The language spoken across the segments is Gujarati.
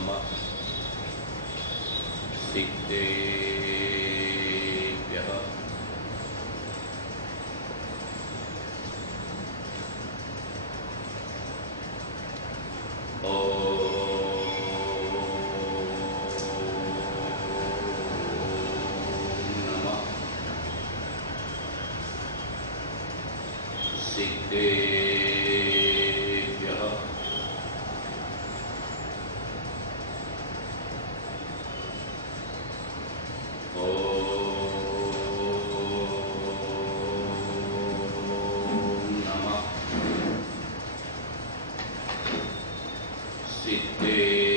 नमः सिद्धेभ्यः सिद्धेभ्यः नमः सिद्धेभ्यः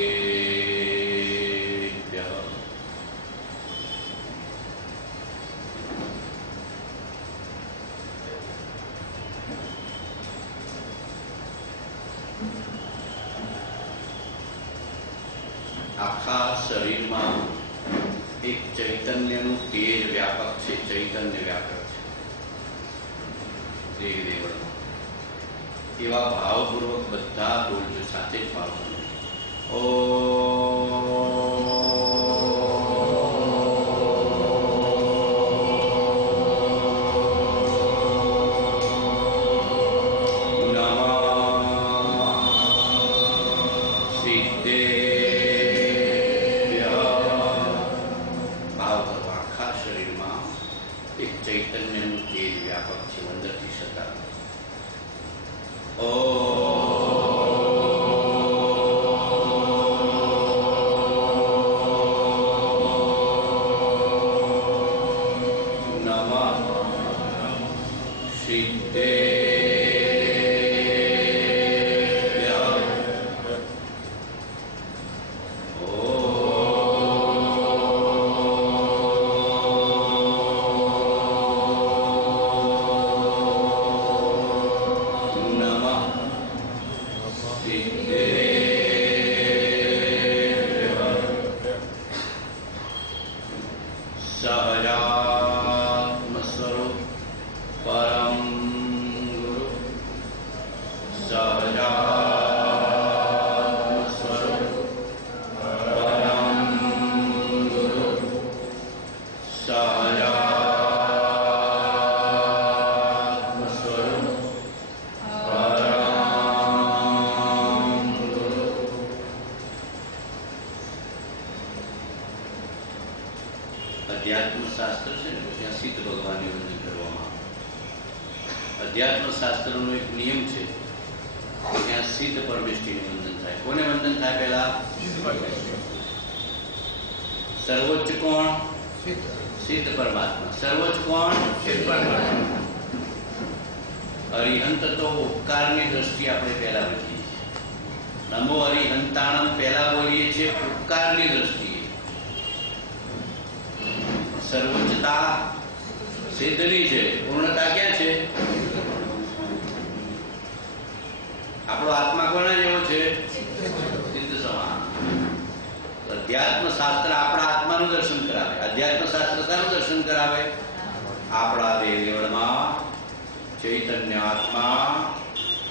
आखा शरीर में एक चैतन्य तेज व्यापक है। चैतन्य व्यापक है देव देवल एवा भावपूर्वक बधा बोलજો સાથે જ ભાવ ઓ अध्यात्म शास्त्र से त्या सिद्ध भगवान वंदन करवामां अध्यात्म शास्त्र नो एक नियम है त्या सिद्ध परमेष्ठी वंदन थाय। कोने वंदन थाय? पहला सर्वोच्च कौन? सिद्ध परमात्मा। सर्वोच्च कौन? सिद्ध परमात्मा। अरिहंत तो उपकार की दृष्टि आपणे पहला बोलीए नमो अरिहंताणम पहला बोलीए छे उपकार की दृष्टि। सर्वोच्चता सिद्धनी है, पूर्णता क्या है? आपणो आत्मा कोना जेवो छे? सिद्ध समान। अध्यात्म शास्त्र आपणा आत्मानुं दर्शन करावे। अध्यात्म शास्त्र शानुं दर्शन करावे? आपणा देवदेवळमां चैतन्य आत्मा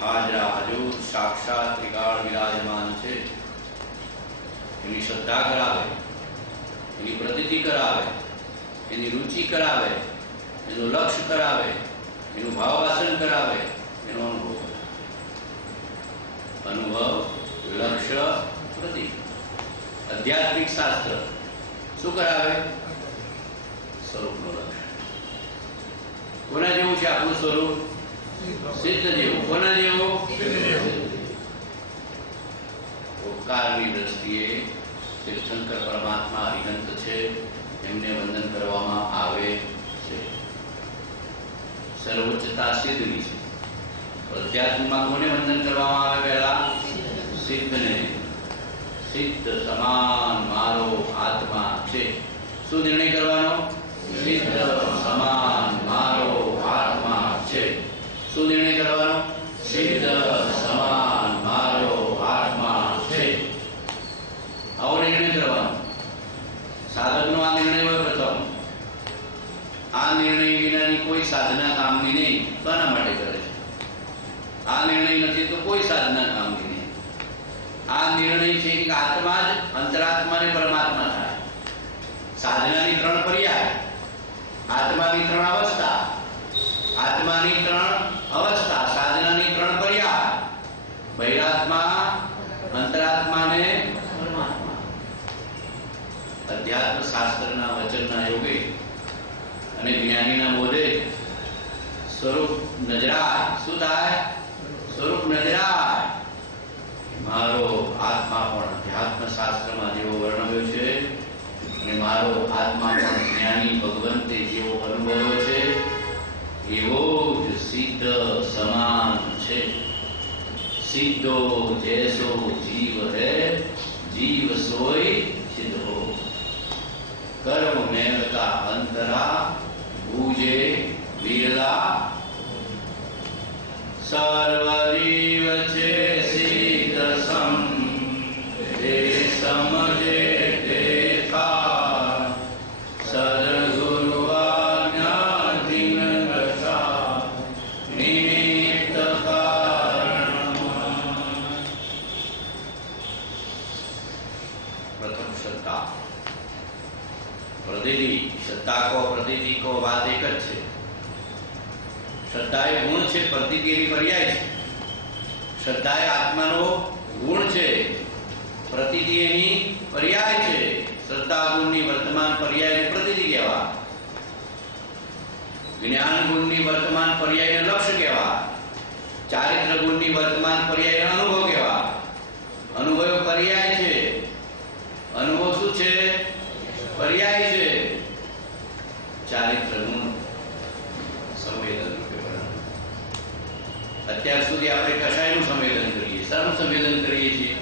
हाजरा हजूर साक्षात त्रिकाल विराजमान छे एनी श्रद्धा करावे, एनी प्रतीति करावे, एनी रुचि करावे, एनु लक्ष्य करावे, एनु भाववासन करावे, एनो अनुभव अनुभव लक्ष्य प्रतीक। आध्यात्मिक शास्त्र शू करावे? स्वरूपનું લક્ષ્ય। કોના જેવું છે આપણું સ્વરૂપ? સિદ્ધ જેવું। કોના જેવું? ઉપકારની દ્રષ્ટિએ તીર્થંકર પરમાત્મા અરિહંત છે, એમને વંદન કરવામાં આવે છે। સર્વોચ્ચતા સિદ્ધની છે। અધ્યાત્મમાં કોને વંદન કરવામાં આવે? પહેલા સિદ્ધને। સિદ્ધ સમાન મારો આત્મા છે। શું નિર્ણય કરવાનો? સિદ્ધ સમાન મારો આત્મા છે। શું નિર્ણય કરવાનો? સિદ્ધ સમાન મારો આત્મા છે। આવો નિર્ણય કરવાનો। साधकनो आ निर्णय होय प्रथम। आ निर्णय विनानी कोई साधना कामनी नहीं। शाना माटे करे छे? आ निर्णय नथी तो कोई साधना कामनी नहीं। आ આ નિર્ણય છે કે આત્મા જ અંતરાત્મા ને પરમાત્મા થાય. સાધનાની 3 પર્યાય, આત્માની 3 અવસ્થા, આત્માની 3 અવસ્થા, સાધનાની 3 પર્યાય, બહિરાત્મા, અંતરાત્મા ને પરમાત્મા. અધ્યાત્મ શાસ્ત્રના વચનના યોગે અને જ્ઞાનીના બોધે સ્વરૂપ નજરાય. શું થાય? સ્વરૂપ નજરાય. મારો આત્મા પણ અધ્યાત્મ શાસ્ત્રમાં જેવો વર્ણવ્યો છે અને મારો આત્મા પણ જ્ઞાની ભગવંતે જેવો અનુભવ્યો છે એવો જ સિદ્ધ સમાન છે. સિદ્ધો જૈસો જીવ હૈ, જીવ સોય સિદ્ધ હો. કર્મ મેલ કા અંતરા, ભૂજે વિરલા. સર્વજીવ છે સિદ્ધ સમ, તે સમજે તે થાય. સદગુરુ આજ્ઞાધીન દશા, નિમિત્ત કારણ. પ્રથમ સત્તા. પ્રતિનિધિ સત્તા કો પ્રતિનિધિ કો વાત એક જ છે. શ્રદ્ધા એ ગુણ છે, પ્રતીતિ એની પર્યાય છે. શ્રદ્ધા એ આત્માનો ગુણ છે, પ્રતીતિ એની પર્યાય છે. શ્રદ્ધા ગુણની વર્તમાન પર્યાયને પ્રતીતિ કહેવાય. જ્ઞાન ગુણની વર્તમાન પર્યાયને લક્ષ્ય કહેવાય. ચારિત્ર ગુણની વર્તમાન પર્યાયને અનુભવ કહેવાય. અનુભવ પર્યાય છે. અનુભવ શું છે? પર્યાય છે. ચારિત્ર ગુણ સંવેદન. અત્યાર સુધી આપણે કશાયનું સંવેદન કરીએ. શાનું સંવેદન કરીએ છીએ?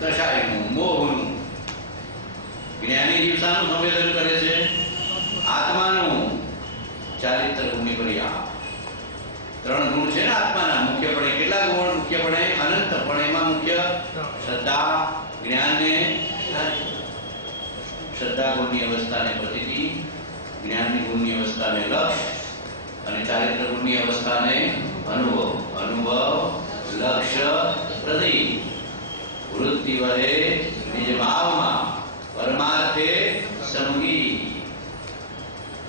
કશાયનું, મોહનું. જ્ઞાની જીવ શાનું સંવેદન કરે છે? આત્માનું. ચારિત્ર ગુણની પર્યાય. 3 ગુણ છે ને આત્માના. મુખ્યપણે કેટલા ગુણ? મુખ્યપણે અનંત, પણ એમાં મુખ્ય શ્રદ્ધા, જ્ઞાન ને શ્રદ્ધા ગુણની અવસ્થાને પ્રતીતિ, જ્ઞાનની ગુણની અવસ્થાને લક્ષ્ય અને ચારિત્ર ગુણની અવસ્થાને અનુભવ. અનુભવ, લક્ષ્ય, પ્રતીતિ. વૃત્તિ વહે નિજ ભાવમાં, પરમાર્થે સંગી.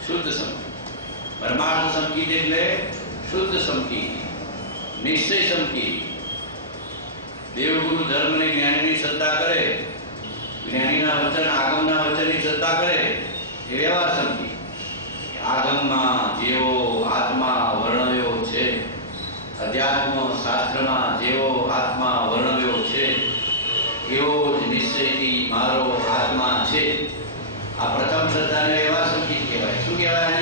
શુદ્ધ સંગી. પરમાર્થ સંગીત એટલે શુદ્ધ સંગીત, નિશ્ચય સંગીત. દેવગુરુ ધર્મ અને જ્ઞાનીની શ્રદ્ધા કરે, જ્ઞાનીના વચન આગમના વચનની શ્રદ્ધા કરે એ વ્યવહાર સંગીત. આગમમાં જેવો આત્મા વર્ણવ્યો છે, અધ્યાત્મ શાસ્ત્રમાં જેવો આત્મા વર્ણવ્યો છે એવો જ નિશ્ચયથી મારો આત્મા છે. આ પ્રથમ શ્રદ્ધાને એવા સંગીત કહેવાય. શું કહેવાય?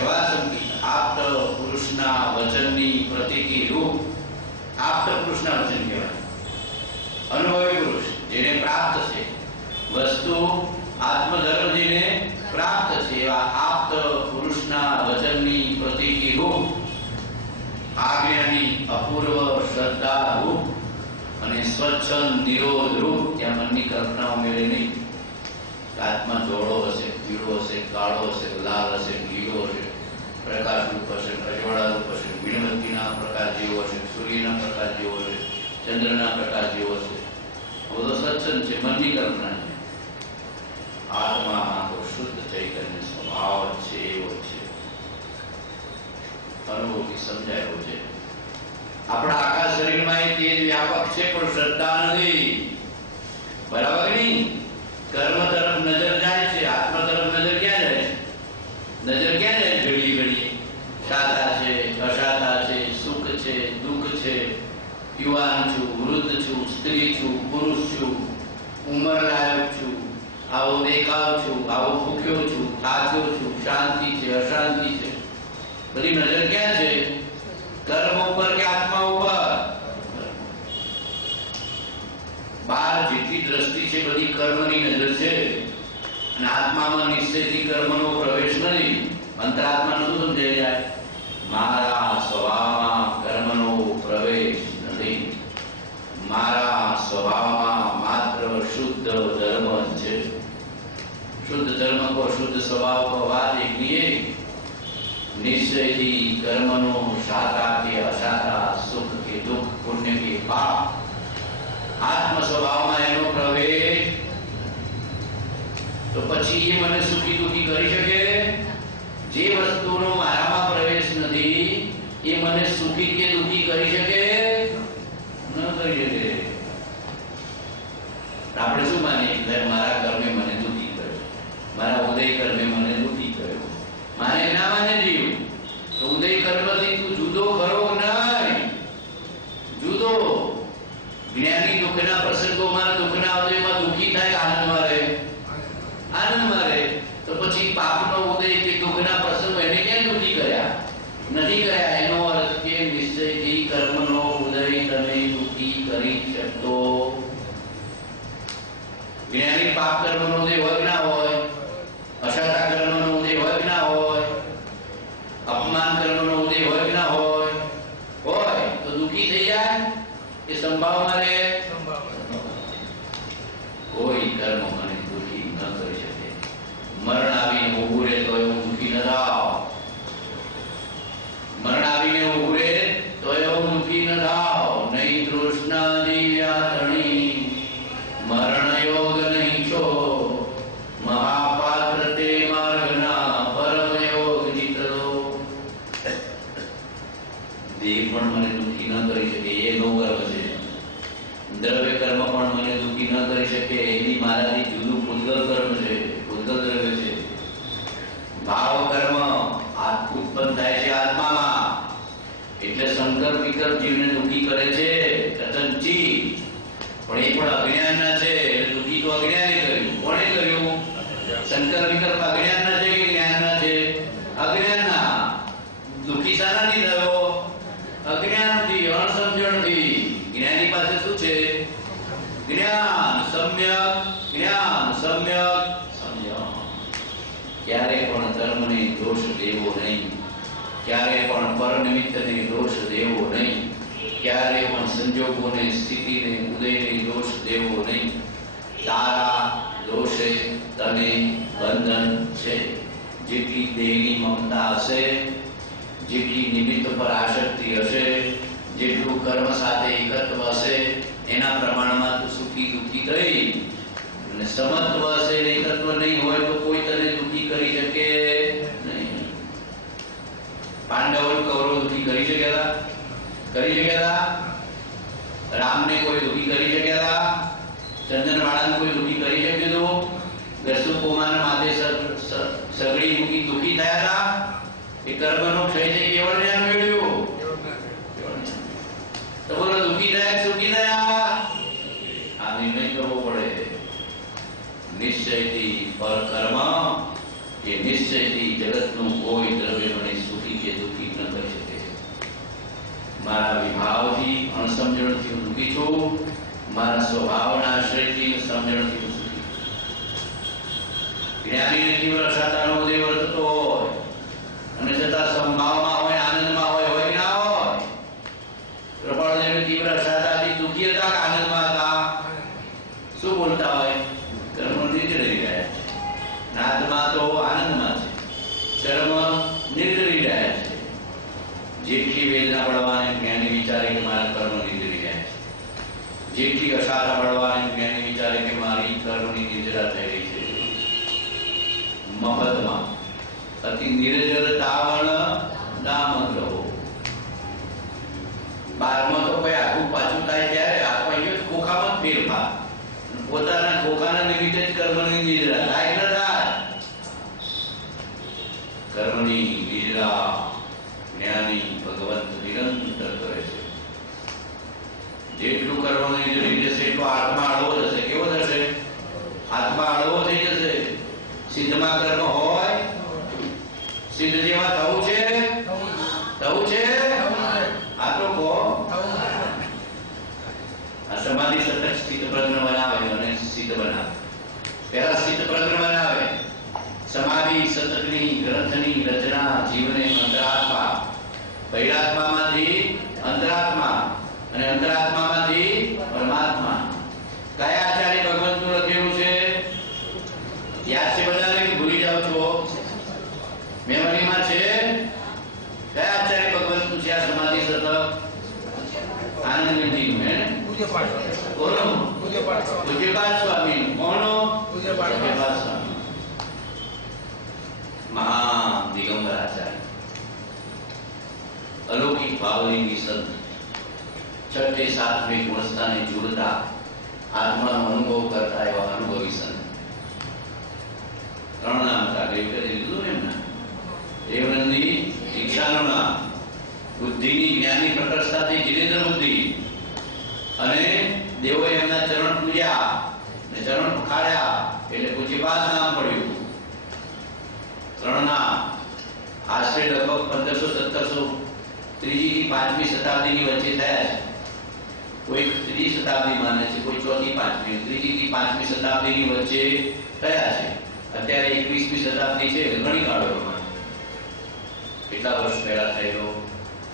એવા સંગીત. આપ્ત પુરુષના વચનની પ્રતીતિ રૂપ આપ્ત પુરુષના વચન કહેવાય. અનુભવી પુરુષ જેને પ્રાપ્ત છે વસ્તુ, આત્મધર્મ જેને પ્રાપ્ત છે એવા આપ્ત પુરુષના વચનની પ્રતીતિ રૂપ આજ્ઞાની અપૂર્વ શ્રદ્ધા રૂપ અને સ્વચ્છંદ નિરોધ રૂપ. ત્યાં મનની કલ્પના ઉમેરી નહીં. આત્મા જોડો હશે, પીળો હશે, કાળો હશે, લાલ હશે, લીલો હશે, પ્રકાશ રૂપ હશે, અજવાળા રૂપ હશે, મીણબત્તીના પ્રકાશ જેવો હશે, સૂર્યના પ્રકાશ જેવો હશે, ચંદ્રના પ્રકાશ જેવો હશે. બધો સત્સંગ છે, મનની કલ્પના છે. આત્મા તો શુદ્ધ ચૈતન્ય સ્વભાવ છે, એવો છે. અનુભવથી સમજાયો છે. આપણા આખા શરીરમાં એ તેજ વ્યાપક છે, પણ શ્રદ્ધા નથી. બરાબર નહીં? કર્મ તરફ નજર જાય છે, આત્મા તરફ નજર ક્યાં જાય છે? નજર ક્યાં જાય? ઘડીએ ઘડીએ સાતા છે, અસાતા છે, સુખ છે, દુઃખ છે, યુવાન છું, વૃદ્ધ છું, સ્ત્રી છું, પુરુષ છું, ઉંમર લાયક છું, આવો દેખાવ છું, આવો ભૂખ્યો છું, થાક્યો છું, શાંતિ છે, અશાંતિ છે. બધી નજર ક્યાં છે? કર્મ ઉપર કે આત્મા ઉપર? બહાર જેટલી દ્રષ્ટિ છે બધી કર્મની નજર છે અને આત્મામાં નિશ્ચયથી કર્મનો પ્રવેશ નથી. અંતરાત્માનું શું સમજાઈ જાય? મારા સ્વભાવમાં કર્મનો પ્રવેશ નથી. મારા સ્વભાવમાં માત્ર શુદ્ધ ધર્મ જ છે. શુદ્ધ ધર્મ કો શુદ્ધ સ્વભાવ કો વાત એકની એક. निश्चय कर्मनो साता के असाता सुख के दुख पुण्य के पाप आत्मा આત્મ સ્વભાવમાં એનો પ્રવેશ, તો પછી એ મને સુખી દુખી કરી શકે? જે વસ્તુનો મારામાં પ્રવેશ નથી એ મને સુખી કે દુખી કરી શકે? ન કરી શકે. આપણે શું માનીએ? મારા કર્મે મને દુખી કર્યો, મારા ઉદય કર્મે મને દુખી કર્યો. માને ના માને જીવ તો ઉદય કર્મથી તું જુદો ખરો નહીં, જુદો. જ્ઞાની દુઃખના પ્રસંગોમાં દુઃખના ઉદયમાં દુઃખી થાય, આનંદમાં રહે, આનંદમાં રહે. તો પછી પાપનો ઉદય કે દુઃખના પ્રસંગો એને ક્યાં દુઃખી કર્યા? નથી કર્યા. એનો અર્થ કે નિશ્ચયથી કર્મનો ઉદય તમે દુઃખી કરી શકતો. જ્ઞાની પાપ કર્મનો ઉદય હોય કે ના હોય, અસારા કર્મનો ઉદય હોય કે ના હોય, અપમાન કર્મનો ઉદય હોય કે ના હોય, હોય તો દુઃખી થઈ જાય કે સંભાવમાં રહે? કોઈ કર્મ મને દુઃખી ન કરી શકે. મરણ આવીને ઉભું રહે તો એવું દુઃખી ન થાવ. મરણ આવીને ઉભું રહે તો એવું દુઃખી ન થાવ. નહીં તૃષ્ણાદી વ્યાધણી મરણ યોગ નહીં છો, મહાપાત્ર તે માર્ગના પરમ યોગ જીતલો. દેહ પણ મને દુઃખી ન કરી શકે એ નો ગર્વ છે. દ્રવ્ય કર્મ પણ મને દુઃખી ન કરી શકે એની મારાથી જુદું પૂતગલ કર્મ છે, પૂતગલ દ્રવ્ય છે. ભાવ કર્મ ઉત્પન્ન થાય છે આત્મામાં, એટલે સંકલ્પ વિકલ્પ જીવને દુઃખી કરે છે કથનચિત. પણ એ પણ અજ્ઞાનના છે એટલે દુઃખી તો અજ્ઞાને કર્યું. કોણે કર્યું? સંકલ્પ વિકલ્પ અજ્ઞાનના છે કે જ્ઞાનના છે? અજ્ઞાનના. દુઃખી શાનાથી થયો? અજ્ઞાનથી, અણસમજણથી. જ્ઞાની પાસે શું છે? જ્ઞાન, સમ્યક જ્ઞાન, સમ્યક સમજણ. ક્યારે પણ કર્મને દોષ દેવો નહીં, ક્યારે પણ પર નિમિત્તને દોષ દેવો નહીં, ક્યારે પણ સંજોગોને, સ્થિતિને, ઉદયને દોષ દેવો નહીં. તારા દોષે તને બંધન છે. જેટલી દેહની મમતા હશે, જેટલી નિમિત્ત પર આસક્તિ હશે, જેટલું કર્મ સાથે એકત્વ હશે, એના પ્રમાણમાં તું સુખી દુઃખી થઈ. અને સમત્વ હશે, એકત્વ નહીં હોય તો કોઈ તને દુઃખી કરી શકે નહીં. પાંડવો કૌરવ દુઃખી કરી શક્યા? કરી શક્યા? રામને કોઈ દુઃખી કરી શક્યા? ચંદનવાળાને કોઈ દુઃખી કરી શક્યું? દસુકોમાન માથે સગડી મૂકી દુઃખી થયા હતા? એ કર્મનો ક્ષય થઈ કેવળ જ્ઞાન મેળવ્યું. તો બોલો દુઃખી થયા સુખી થયા? આ નિર્ણય કરવો પડે. નિશ્ચયથી પર કર્મ એ નિશ્ચયથી જગતનું કોઈ દ્રવ્ય મને સુખી કે દુઃખી ન કરી શકે. મારા વિભાવથી, અણસમજણથી હું દુઃખી છું. મારા સ્વભાવના આશ્રયથી, સમજણથી હું સુખી. જ્ઞાનીને તીવ્ર અસાતાનો ઉદય વર્તતો હોય અને છતાં સંભાવમાં હોય, આનંદમાં હોય, હોય કે ના હોય? કૃપાળુદેવ તીવ્ર અસાતાથી દુઃખી હતા કે આનંદમાં હતા? શું બોલતા હોય? કર્મ નિર્જરી રહ્યા છે. આત્મા તો આનંદમાં છે, કર્મ નિર્જરી રહ્યા છે. જેટલી વેદના પડવાને જ્ઞાની વિચારે કે મારા કર્મ નિર્જરી રહ્યા છે, જેટલી અસાતા પડવાને જ્ઞાની વિચારે કે મારી કર્મની નિર્જરા થઈ રહી છે. મહત્માં અતિ નિર્જર તાવણ નામ ગ્રહો. બારમાં તો કોઈ આખું પાછું થાય ત્યારે આત્મા ખોખામાં ફેરફાર, પોતાના ખોખાના નિમિત્તે જ કર્મની નિદ્રા થાય ન થાય? કર્મની નિદ્રા જ્ઞાની ભગવંત નિરંતર કરે છે. જેટલું કર્મની નિદ્રી જશે એટલો આત્મા અળવો જશે. કેવો થશે? આત્મા અળવો થઈ જશે. સિદ્ધમાં કર્મ હોય, સિદ્ધ જેવા થવું છે, થવું છે. આ તો કહો. આ સમાધિ સતત સ્થિત પ્રજ્ઞ બનાવે અને સિદ્ધ બનાવે. પહેલા સિદ્ધ પ્રજ્ઞ બનાવે. સમાધિ સતતની ગ્રંથની રચના જીવને અંતરાત્મા, બહિરાત્મામાંથી અંતરાત્મા અને અંતરાત્મામાંથી પરમાત્મા. કયા આચાર્ય ભગવંતનું લખેલું છે? યાદ છે બધાને કે ભૂલી જાવ છો? મેમરીમાં છે? કયા આચાર્ય ભગવંતનું છે આ સમાધિ સતત? આનંદજીનું હે ને? બોલો પૂજ્યપાદ સ્વામી કોનો પૂજ્યપાદ સ્વામી મહા દિગંબર આચાર્ય અલૌકિક ભાવની સંત છઠ્ઠે સાતમે ગુણસ્થાને જોડતા આત્માનો અનુભવ કરતા એવા અનુભવી સંત ત્રણ નામ આગળ કરી દીધું એમના દેવનંદી દીક્ષાનું નામ બુદ્ધિની જ્ઞાની પ્રકટતાથી જીનેન્દ્ર બુદ્ધિ અને દેવોએ એમના ચરણ પૂજ્યા અને ચરણ પખાડ્યા એટલે પૂજ્યપાદ નામ પડ્યું. ત્રણ નામ આશરે લગભગ 1500-1700 ત્રીજી થી પાંચમી શતાબ્દીની વચ્ચે થયા છે. કોઈ ત્રીજી શતાબ્દી માને છે, કોઈ ચોથી પાંચમી, ત્રીજી થી પાંચમી શતાબ્દીની વચ્ચે થયા છે. અત્યારે 21મી શતાબ્દી છે, ઘણી કાળોમાં કેટલા વર્ષ પહેલા થયેલો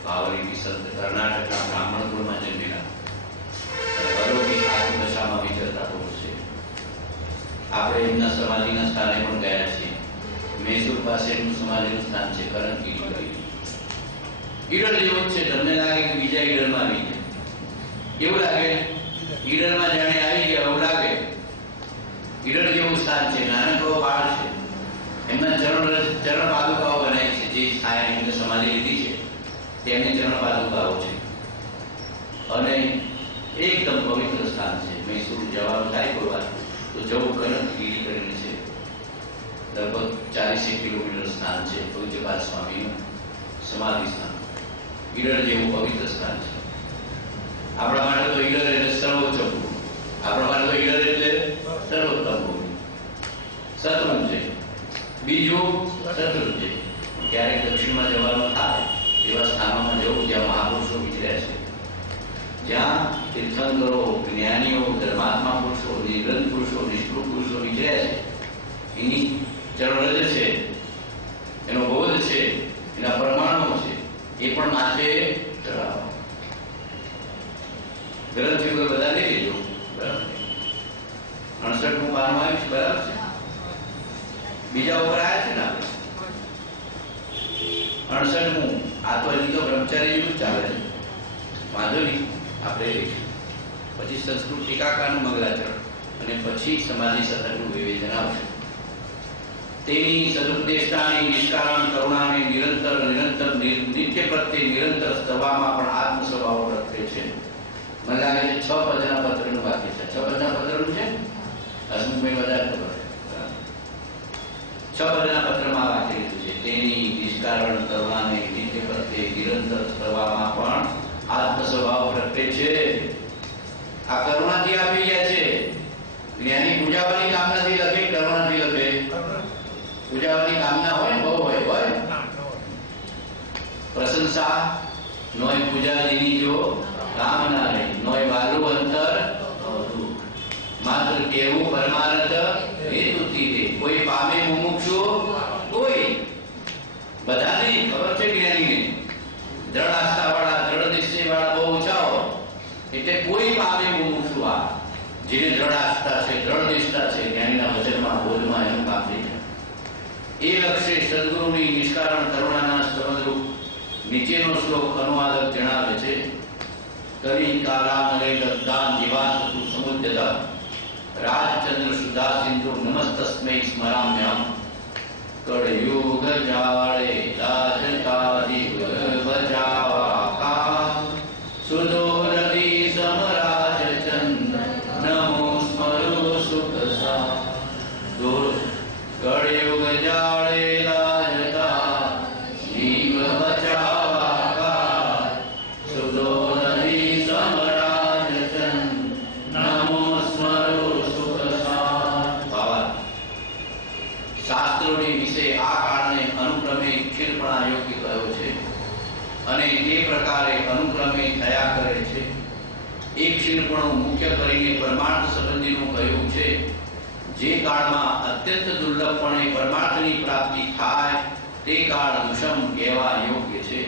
ભાવની સંત કર્ણાટકના બ્રાહ્મણ કુળમાં જન્મેલા અને અલૌકિક આત્મદશામાં વિચરતા પુરુષ છે. આપણે એમના સમાધિના સ્થાને પણ ગયા છીએ. મૈસૂર પાસેનું સમાધિનું સ્થાન છે કરણગીરી. ઈડર જેવું છે. તમને લાગે કે બીજા ઈડરમાં આવી ગયા એવું લાગે? ઈડરમાં જાણે આવી ગયા એવું લાગે. ઈડર જેવું સ્થાન છે. નાનકડો પાડ છે. એમના ચરણ પાદુકાઓ બનાવી છે. જે છાયા એમને સમાધિ લીધી છે તેમની ચરણ પાદુકાઓ છે અને એકદમ પવિત્ર સ્થાન છે. મૈસૂર જવાનું થાય કોઈ વાર તો જવું કરણગીરી કરીને છે. લગભગ 40 કિલોમીટર સ્થાન છે. પૂજ્યપાદ સ્વામીનું સમાધિ સ્થાન. ઈડર જેવું પવિત્ર સ્થાન છે. આપણા માટે તો ઈડર એટલે સર્વોચ્ચ. આપણા માટે તો ઈડર એટલે સર્વોત્તમ ભૂમિ. શત્રુંજ છે. બીજું શત્રુંજ છે. ક્યારેક દક્ષિણમાં જવાનું થાય એવા સ્થાનોમાં જવું જ્યાં મહાપુરુષો વિચર્યા છે, જ્યાં તીર્થંકરો, જ્ઞાનીઓ, ધર્માત્મા પુરુષો, નિર્ગ્રંથ પુરુષો, નિષ્ઠુર પુરુષો વિચર્યા છે. એની ચરણરજ છે, એનો બોધ છે, એના પરમાણુ છે, એ પણ માથે ચડાવો. ગ્રંથિઓ બધા લઈ લેજો. બરાબર 68મું પાનું આવ્યું છે. બરાબર છે. બીજા ઉપર આવ્યા છે ને આપણે 68મું. આ તો હજી તો બ્રહ્મચારી જેવું ચાલે છે. વાંધો નહીં, આપણે લઈશું. પછી સંસ્કૃત ટીકાકારનું મંગલાચરણ અને પછી સમાધિ સતરનું વિવેચન આવશે. તેની સદુપદેષ્ટાની નિષ્કારણ કરુણાને નિરંતર નિત્ય પ્રત્યે નિરંતર સ્તવામાં પણ આત્મ સ્વભાવ પ્રત્યે છે. મને લાગે છે 6 પદના પત્રનું વાક્ય છે. 6 પદના પત્રનું છે. હસમુખભાઈ વધારે ખબર છે. 6 પદના પત્રમાં વાક્ય લીધું છે. તેની નિષ્કારણ કરુણાને નિત્ય પ્રત્યે નિરંતર સ્તવામાં પણ આત્મ સ્વભાવ પ્રત્યે છે. આ કરુણાથી આપી ગયા છે. જ્ઞાની પૂજાવાની કામનાથી લખે, કરુણાથી લખે. પૂજાવાની કામના હોય બહુ હોય પ્રશંસા નોય પૂજા દીની જો કામના રહી નોય વાલું અંતર માત્ર કેવું પરમાર્થ હેતુથી દે. કોઈ પામે મુમુક્ષુ કોઈ બધાને ખબર છે. જ્ઞાનીને દ્રઢ આસ્થા વાળા, દ્રઢ નિશ્ચય વાળા બહુ ઓછા હોય. એટલે કોઈ પામે મુમુક્ષુ આ જેને દ્રઢ આસ્થા છે, દ્રઢ નિષ્ઠા છે, જ્ઞાનીના વચનમાં બોધમાં એનું કામ થઈ જાય. એ લક્ષ્ય સદગુરુની નિષ્કારણ કરુણાના સ્તવરૂપ નીચેનો શ્લોક અનુવાદક જણાવે છે. કવિ કાલાનરે દત્તાન જીવાસતુ સમુદ્યત રાજચંદ્ર સુધા સિંધુ નમસ્તસ્મૈ સ્મરામ્યહમ કળયુગ જાળે રાજકાદિ બચાવા સુદોરદી સમરાજ ચંદ્ર નમો સ્મરો સુખસા. કળયુગ જાળે રાજતા જીવ બચાવા સુદોરદી સમરાજ ચંદ્ર નમો સ્મરો સુખસા. શાસ્ત્રોની વિશે આ કાળને અનુક્રમે ક્ષીણપણા યોગ્ય કહ્યો છે અને તે પ્રકારે અનુક્રમે થયા કરે છે. એક ક્ષીણપણું મુખ્ય કરીને પરમાર્થ સંબંધીનું કહ્યું છે. જે કાળમાં અત્યંત દુર્લભપણે પરમાર્થની પ્રાપ્તિ થાય તે કાળ દુષમ કહેવા યોગ્ય છે.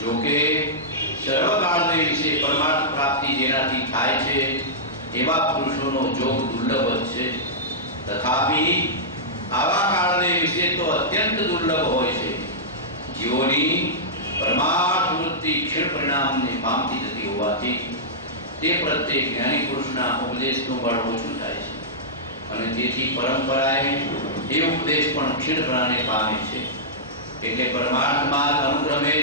જોકે સર્વકાળને વિશે પરમાર્થ પ્રાપ્તિ જેનાથી થાય છે એવા પુરુષોનો જોગ દુર્લભ જ છે. તથાપિ આવા કાળને વિશે તો અત્યંત દુર્લભ હોય છે. જીવોની પરમાર્થ વૃત્તિ ક્ષીણ પરિણામને પામતી જતી હોવાથી તે પ્રત્યે જ્ઞાની પુરુષના ઉપદેશનું બળ ઓછું થાય છે અને તેથી પરંપરાએ એ ઉપદેશ પણ ક્ષીણપ્રાણે પામે છે. એટલે પરમાર્થ માર્ગ અનુક્રમે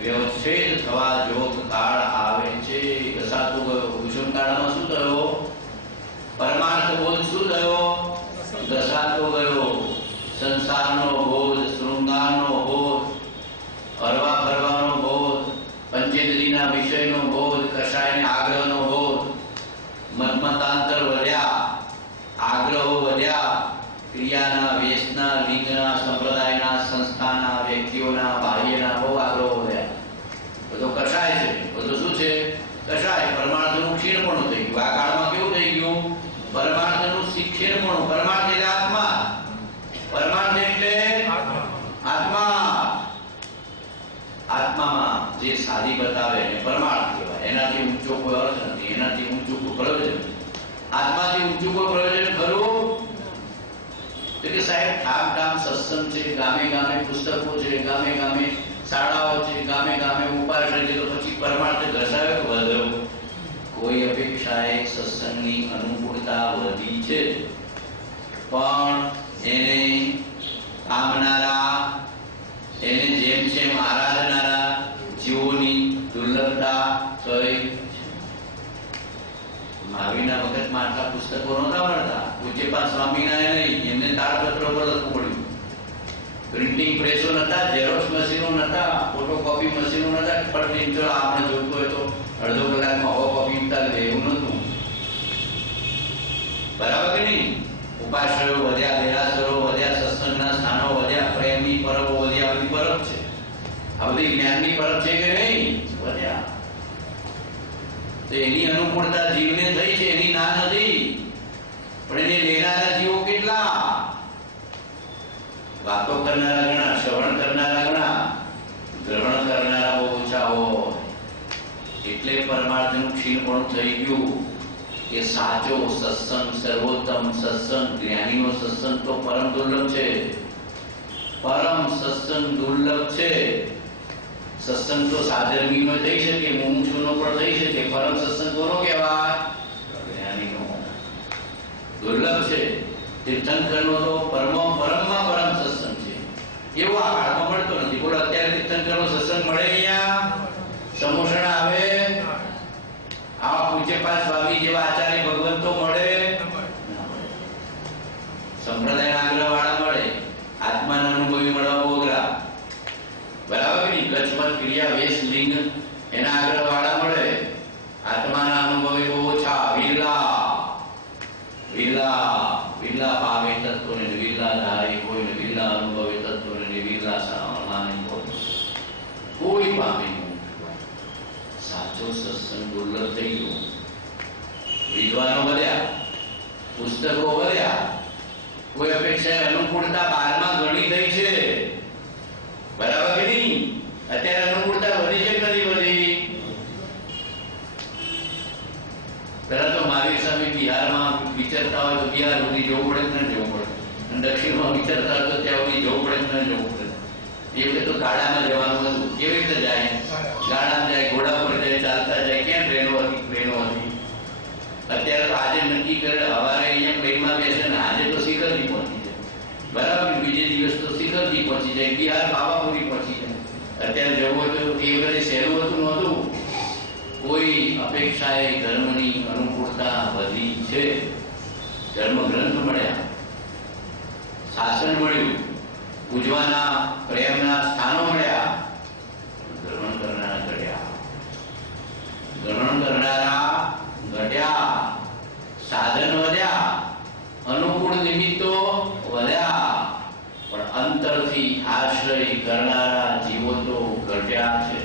વ્યવચ્છેદ થવા જોગ કાળ આવે છે. કસાતો ગયો કુસુમ કાળમાં શું થયો? પરમાર્થ બોધ શું થયો? દશાતો ગયો. સંસારનો બોધ, શૃંગારનો બોધ, હરવા ફરવાનો બોધ, પંચેન્દ્રિયના વિષયનો બોધ, કષાયને આગ્રહનો બોધ, મતમતાંતર વધ્યા, આગ્રહો વધ્યા, ક્રિયાના, વેશના, લિંગના, સંપ્રદાયના, સંસ્થાના, વ્યક્તિઓના, બાહ્યના બહુ આગ્રહો વધ્યા. બધો કષાય છે. બધું શું છે? કષાય. પરમાર્થનું ક્ષીણપણું થઈ ગયું. આ કાળમાં કેવું થઈ ગયું? પરમાર્થનું ક્ષીણપણું. પરમાર્થ એટલે આત્મા. પરમાર્થ એટલે આત્મા. આત્મામાં જે સાધી બતાવે એને પરમાર્થ કહેવાય. એનાથી ઊંચો કોઈ અર્થ નથી, એનાથી ઊંચું કોઈ પ્રયોજન નથી. આત્માથી ઊંચું કોઈ પ્રયોજન ખરું? તો કે સાહેબ ઠામ સત્સંગ છે, ગામે ગામે પુસ્તકો છે, ગામે ગામે શાળાઓ છે, ગામે ગામે ઉપાસના છે, તો પછી પરમાર્થ ઘસાવે કે વધ્યો? કોઈ અપેક્ષાએ સત્સંગની અનુકૂળતા વધી છે, પણ એને પામનારા, એને જેમ જેમ આરાધનારા જીવોની દુર્લભતા થઈ. મહાવીરના વખતમાં આટલા પુસ્તકો નહોતા મળતા. પૂજ્યપાદ સ્વામિનારાયણ એમને તાળપત્રો પર લખવું પડ્યું. પ્રિન્ટિંગ પ્રેસો નતા, ઝેરોક્સ મશીનો નતા, ફોટોકોપી મશીનો નતા. પણ જો આપણે જોતું હોય તો અડધો કલાકમાં હો કોપી ઉતારે એવું નતું. બરાબર કે નહીં? ઉપાશ્રયો વધ્યા, દેરાસરો વધ્યા, સત્સંગના સ્થાનો વધ્યા, પ્રેમની પરબો વધી. આ બધી પરબ છે. આ બધી જ્ઞાનની પરબ છે કે નહીં? વધ્યા. તો એની અનુકૂળતા જીવને થઈ છે, એની ના નથી. પણ એને લેનારા જીવો કેટલા? વાતો કરનારા ઘણા, શ્રવણ કરનારા ઘણા, ગ્રહણ કરનારા બહુ ઓછા હોય. એટલે પરમાર્થનું ક્ષીણપણું થઈ ગયું. કે સાચો સત્સંગ, સર્વોત્તમ સત્સંગ, જ્ઞાનીનો સત્સંગ તો પરમ દુર્લભ છે. પરમ સત્સંગ દુર્લભ છે. સત્સંગ તો સાધર્મીનો થઈ શકે, મુમુક્ષુનો પણ થઈ શકે. પરમ સત્સંગ કોનો કહેવાય? જ્ઞાનીનો. દુર્લભ છે. તીર્થંકરનો તો પરમમાં પરમ સત્સંગ છે. એવો આ કાળમાં મળતો નથી. બોલો અત્યારે તીર્થંકરનો સત્સંગ મળે? અહીંયા સમોષણ આવે? આવા પૂજ્યપાદ સ્વામી જેવા આચાર્ય ભગવંતો મળે? સંપ્રદાયના આગ્રહ વાળા મળે, આત્માના અનુભવી મળવા બહુ અઘરા. બરાબર કે નહીં? ગચ્છમત ક્રિયા વેશ લિંગ એના આગ્રહ વાળા મળે, આત્માના અનુભવી બહુ ઓછા. વિરલા પામે તત્વને વિરલા ધારે કોઈને, વિરલા અનુભવે તત્વને વિરલા માને કોઈ પામે નહીં. સાચો સત્સંગ દુર્લભ થઈ ગયો. વિદ્વાનો વધ્યા, પુસ્તકો વધ્યા, કોઈ અપેક્ષા અનુકૂળતા 12માં ઘણી થઈ છે. બરાબર કે નહીં? અત્યારે અનુકૂળતા વધી છે કે નથી વધી? પેલા તો મહાવીર સ્વામી બિહારમાં વિચરતા હોય તો બિહાર સુધી જવું પડે કે ન જવું પડે, અને દક્ષિણમાં વિચરતા હોય તો ત્યાં સુધી જવું પડે કે ન જવું પડે. એ વખતે તો ગાડામાં જવાનું હતું. કેવી રીતે જાય? ગાડામાં જાય, ઘોડા પર જાય, ચાલતા જાય. ક્યાં ટ્રેનો હતી? અત્યારે તો આજે નક્કી કરે સવારે અહીંયા પ્લેનમાં બેસે ને આજે તો શિખરથી પહોંચી જાય. બરાબર? બીજે દિવસ તો શિખરથી પહોંચી જાય, બિહાર પાવાપુરી પહોંચી જાય. અત્યારે જવું હોય તો એ વખતે સહેલું હતું નહોતું. કોઈ અપેક્ષાએ ધર્મની અનુકૂળતા વધી છે. ધર્મ ગ્રંથ મળ્યા, શાસન મળ્યું, પૂજવાના પ્રેમના સ્થાનો મળ્યા, ગ્રહણ કરનારા ઘટ્યા, સાધન વધ્યા, અનુકૂળ નિમિત્તો વધ્યા, પણ અંતરથી આશ્રય કરનારા જીવો તો ઘટ્યા છે.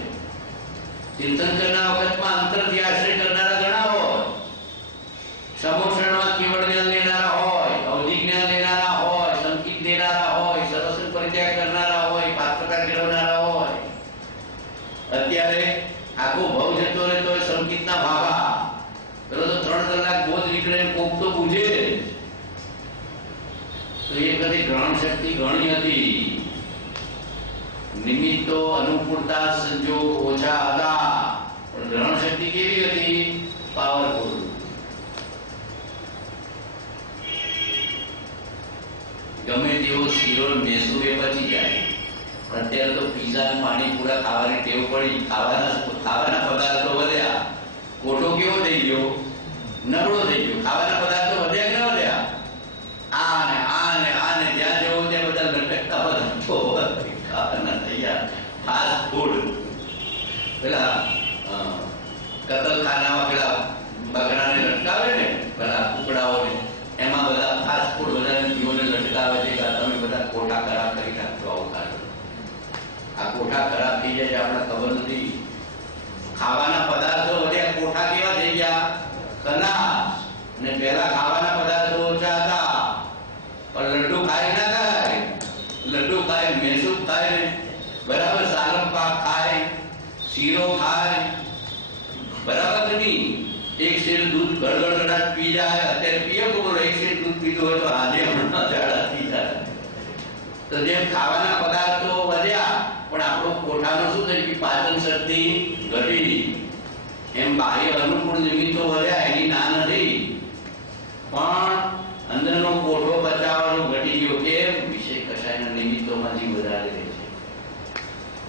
તીર્થંકરના વખતમાં અંતરથી આશ્રય કરનારા ઘણા હોય, સમોષણમાં કેવળ જ્ઞાન લેનારા હોય, અવધિ જ્ઞાન લેનારા હોય, સંકિત દેનારા હોય, સરસન પરિત્યાગ કરનારા હોય, પાત્રતા કેળવનારા હોય. અત્યારે આખો ભવ જતો રહે તો સંકિતના ભાભા પેલો તો 3 કલાક બોધ નીકળે, કોક તો પૂછે. તો એ કદી ગ્રહણ શક્તિ ઘણી હતી. નિમિત્તો અનુકૂળતા સંજોગ ઓછા હતા, પણ ગ્રહણ શક્તિ કેવી હતી? જેવો શીરો મેસું એ પચી જાય. અત્યારે તો પીઝા પાણીપુરા ખાવાની ટેવ પડી, ખાવાના પદાર્થો વધ્યા, કોટો કેવો થઈ ગયો, નબળો થઈ ગયો. ખાવાના પદાર્થો વધ્યા કે ન વધ્યા? આને જ્યાં જવો ત્યાં બધા લટકતા પદાર્થો ખાવાના તૈયાર. ફાસ્ટ ફૂડ, પેલા કતલખાનામાં પેલા બકરાને લટકાવે ને, પેલા કુકડાઓને, એમાં બધા ફાસ્ટ ફૂડ બધાને જીવોને લટકાવે છે કે તમે બધા કોઠા ખરાબ કરી નાખજો. આવું ખાજો, આ કોઠા ખરાબ થઈ જાય છે આપણે ખબર નથી. ખાવાના પદાર્થો વધ્યા, કોઠા કેવા થઈ ગયા, કનાસ. ને પહેલા ખાવાના પદાર્થો ઓછા હતા, પણ લડ્ડુ ખાય ના ખાય, લડ્ડુ ખાય, મેસૂબ ખાય, બરાબર, સાલમ પાક ખાય, શીરો ખાય, બરાબર કે નહીં? એક શેર દૂધ ગળગળગડાટ પી જાય. અત્યારે પીએ બોલો, એક શેર દૂધ પીધું હોય તો આજે હમણાં ઝાડા થઈ જાય. તો જેમ ખાવાના પદાર્થો વધ્યા પણ આપણો કોઠાનો શું થઈ ગયું, પાચન શક્તિ ઘટી. એમ બાહ્ય અનુકૂળ નિમિત્તો વધ્યા, એની ના નથી, પણ અંદરનો કોઠો બચાવવાનો ઘટી ગયો. કેમ? વિષય કશાયના નિમિત્તોમાં જીવ વધારે રહે છે.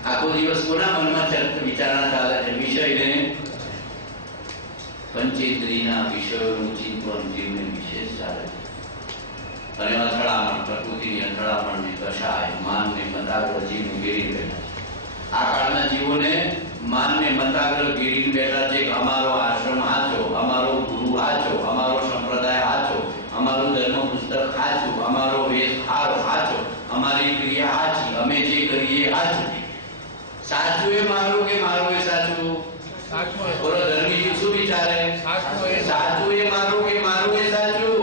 આખો દિવસ કોના મનમાં વિચારણા ચાલે છે? વિષયને, પંચેન્દ્રિયના વિષયોનું ચિંતન જીવને વિશેષ ચાલે છે. અને અથડામણ, પ્રકૃતિની અથડામણ, કશાય, માનને મતાગ્ર જીવને ઘેરી બેઠા છે. આ કાળના જીવોને માનને મતાગ્ર ઘેરી બેઠા છે કે અમારો આશ્રમ હાચો, અમારો ગુરુ હાચો, અમારો સંપ્રદાય હાચો, અમારું ધર્મ પુસ્તક હાચું, અમારો વેશ હાચો, અમારી ક્રિયા હાચી, અમે જે કરીએ હાચું. સાચું એ મારું કે મારું એ સાચું? બોલો ધર્મી શું વિચારે? સાચું એ મારું કે મારું એ સાચું?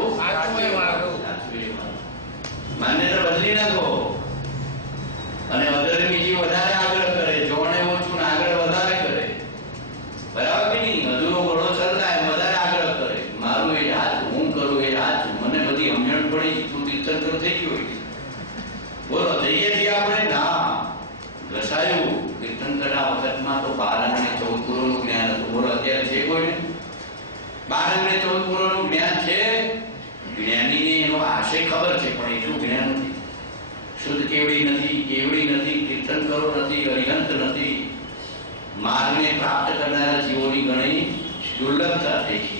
માન્યતા બદલી નાખો. અને અધર્મીજી વધારે આગ્રહ કરે, જોણે ઓછું ને આગળ વધારે કરે, બરાબર કે નહીં? મધુરો ઘોડો ચલતા એમ વધારે આગ્રહ કરે, મારું એ હાચું, હું કરું એ હાચું, મને બધી સમજણ પડી, તું તીર્થંકર થઈ ગયો. બોલો જઈએ છીએ આપણે? ના, ઘસાયું. તીર્થંકરના વખતમાં તો 12 અને 14 પુરોનું જ્ઞાન હતું. બોલો અત્યારે છે કોઈને? 12 અને 14 પુરોનું જ્ઞાન છે? જ્ઞાનીને એનો આશય ખબર છે, પણ એટલું જ્ઞાન નથી. શુદ્ધ કેવડી નથી, કેવડી નથી, તીર્થંકરો નથી, અરિહંત નથી. માર્ગને પ્રાપ્ત કરનારા જીવોની ઘણી દુર્લભતા થઈ છે.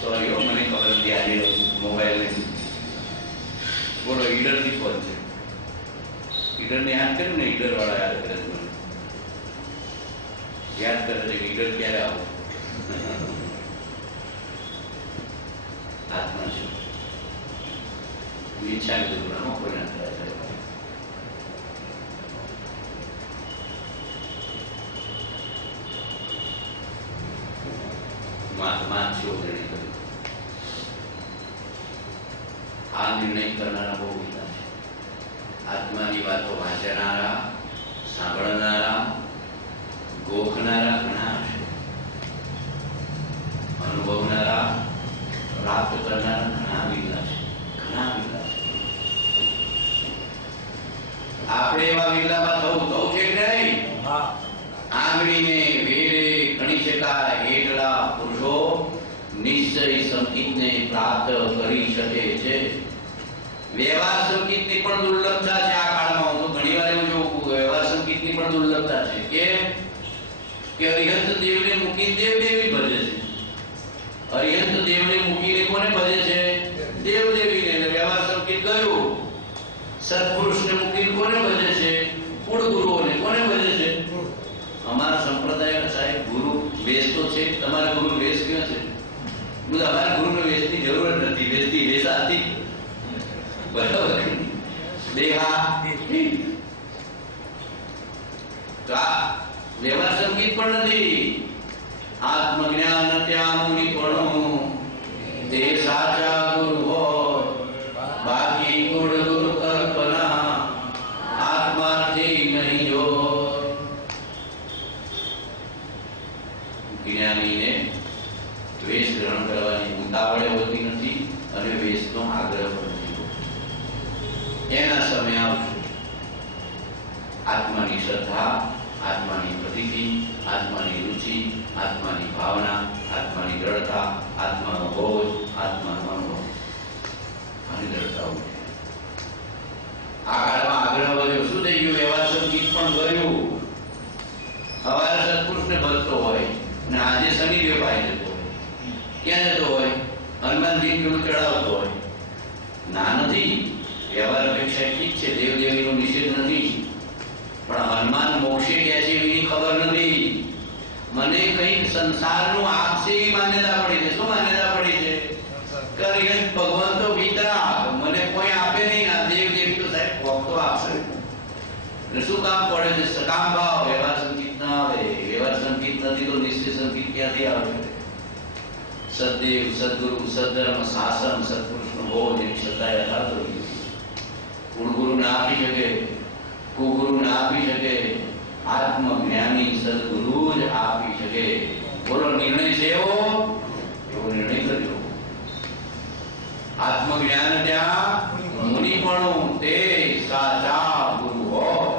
સોરી, મને ખબર નથી, આજે મોબાઈલ બોલો ઈડર થી ફોન છે. ઈડર ને યાદ કર્યું ને? ઈડર વાળા યાદ કરે છે, મને યાદ કરે છે કે ઈડર ક્યારે આવું. આત્મા છે, ઈચ્છા ગુરુનામાં કોઈ ના કરે છે. મહાત્મા છો નિર્ણય કર્યો. આ નિર્ણય કરનારા બહુ બધા છે. આત્માની વાતો વાંચનારા, સાંભળનારા, ગોખનારા ઘણા છે. અનુભવનારા, પ્રાપ્ત કરનારા ઘણા વિરલા છે, ઘણા વિરલા છે. આપણે એવા વિરલામાં થવું છે કે નહીં? આંગળીને વેરે ગણી શકાય એટલા પુરુષો નિશ્ચય સંગીતને પ્રાપ્ત કરી શકે છે. વ્યવહાર સંગીતની પણ દુર્લભતા છે આ કાળમાં. હું તો ઘણી વાર એવું જોઉં, વ્યવહાર સંગીતની પણ દુર્લભતા છે. કે અરિહંત દેવને મૂકીને દેવ દેવી ભજે છે. અરિહંત દેવને મૂકીને કોને ભજે છે? દેવ દેવીને. વ્યવહાર સંગીત ગયું. સત્પુરુષને મૂકીને કોને ભજે છે? કુળ ગુરુઓને. કોને ભજે છે? અમારા સંપ્રદાય સાહેબ ગુરુ વેશ તો છે. તમારા ગુરુ વેશ ક્યાં છે? અમારા ગુરુને વેશની જરૂર નથી, વેશની વેશા હતી, બરાબર? દેહા તો આ વ્યવહાર સંગીત પણ નથી. આત્મજ્ઞાન ત્યાં મુનિ પણ તે સાચા ગુરુ હોય, બાકી ગુણ ગુરુ કલ્પના આત્માથી નહીં જો. જ્ઞાનીને વેશ ગ્રહણ કરવાની ઉતાવળે હોતી નથી અને વેશનો આગ્રહ પણ નથી હોતો. એના સમય આવશે. આત્માની શ્રદ્ધા, આત્માની પ્રતીતિ, આત્માની રુચિ, આત્માની ભાવના, આત્માની દ્રઢતા, આત્માનો બોધ, આત્માનો અનુભવ, આની દ્રઢતા ઉઠે. શનિદેવ પાસે જતો હોય. ક્યાં જતો હોય? હનુમાનજી પેલું ચડાવતો હોય. ના નથી, વ્યવહાર અપેક્ષા ઠીક છે, દેવદેવીનો નિષેધ નથી, પણ હનુમાન મોક્ષે ગયા છે એની ખબર નથી. મને કંઈક સંસારનું આપશે એવી માન્યતા પડી છે. શું માન્યતા પડી છે? કરીએ ભગવાન તો વિતરા, મને કોઈ આપે નહીં, આ દેવદેવી તો સાહેબ કોક તો આપશે. શું કામ પડે છે? સકામ ભાવ. વ્યવહાર સંકેત ના આવે. વ્યવહાર સંકેત નથી તો નિશ્ચય સંકેત ક્યાંથી આવે? સદદેવ, સદગુરુ, સદધર્મ, શાસન, સત્પુરુષનો બોધ એની સત્તા યથાર્થ હોય. કુળગુરુ ના આપી શકે, કુગુરુ ના આપી શકે, આત્મજ્ઞાની સદગુરુ જ આપી શકે. બોલો, નિર્ણય છે એવો નિર્ણય કરજો. આત્મજ્ઞાન ત્યાં મુનિપણું તે સાચા ગુરુ હોય.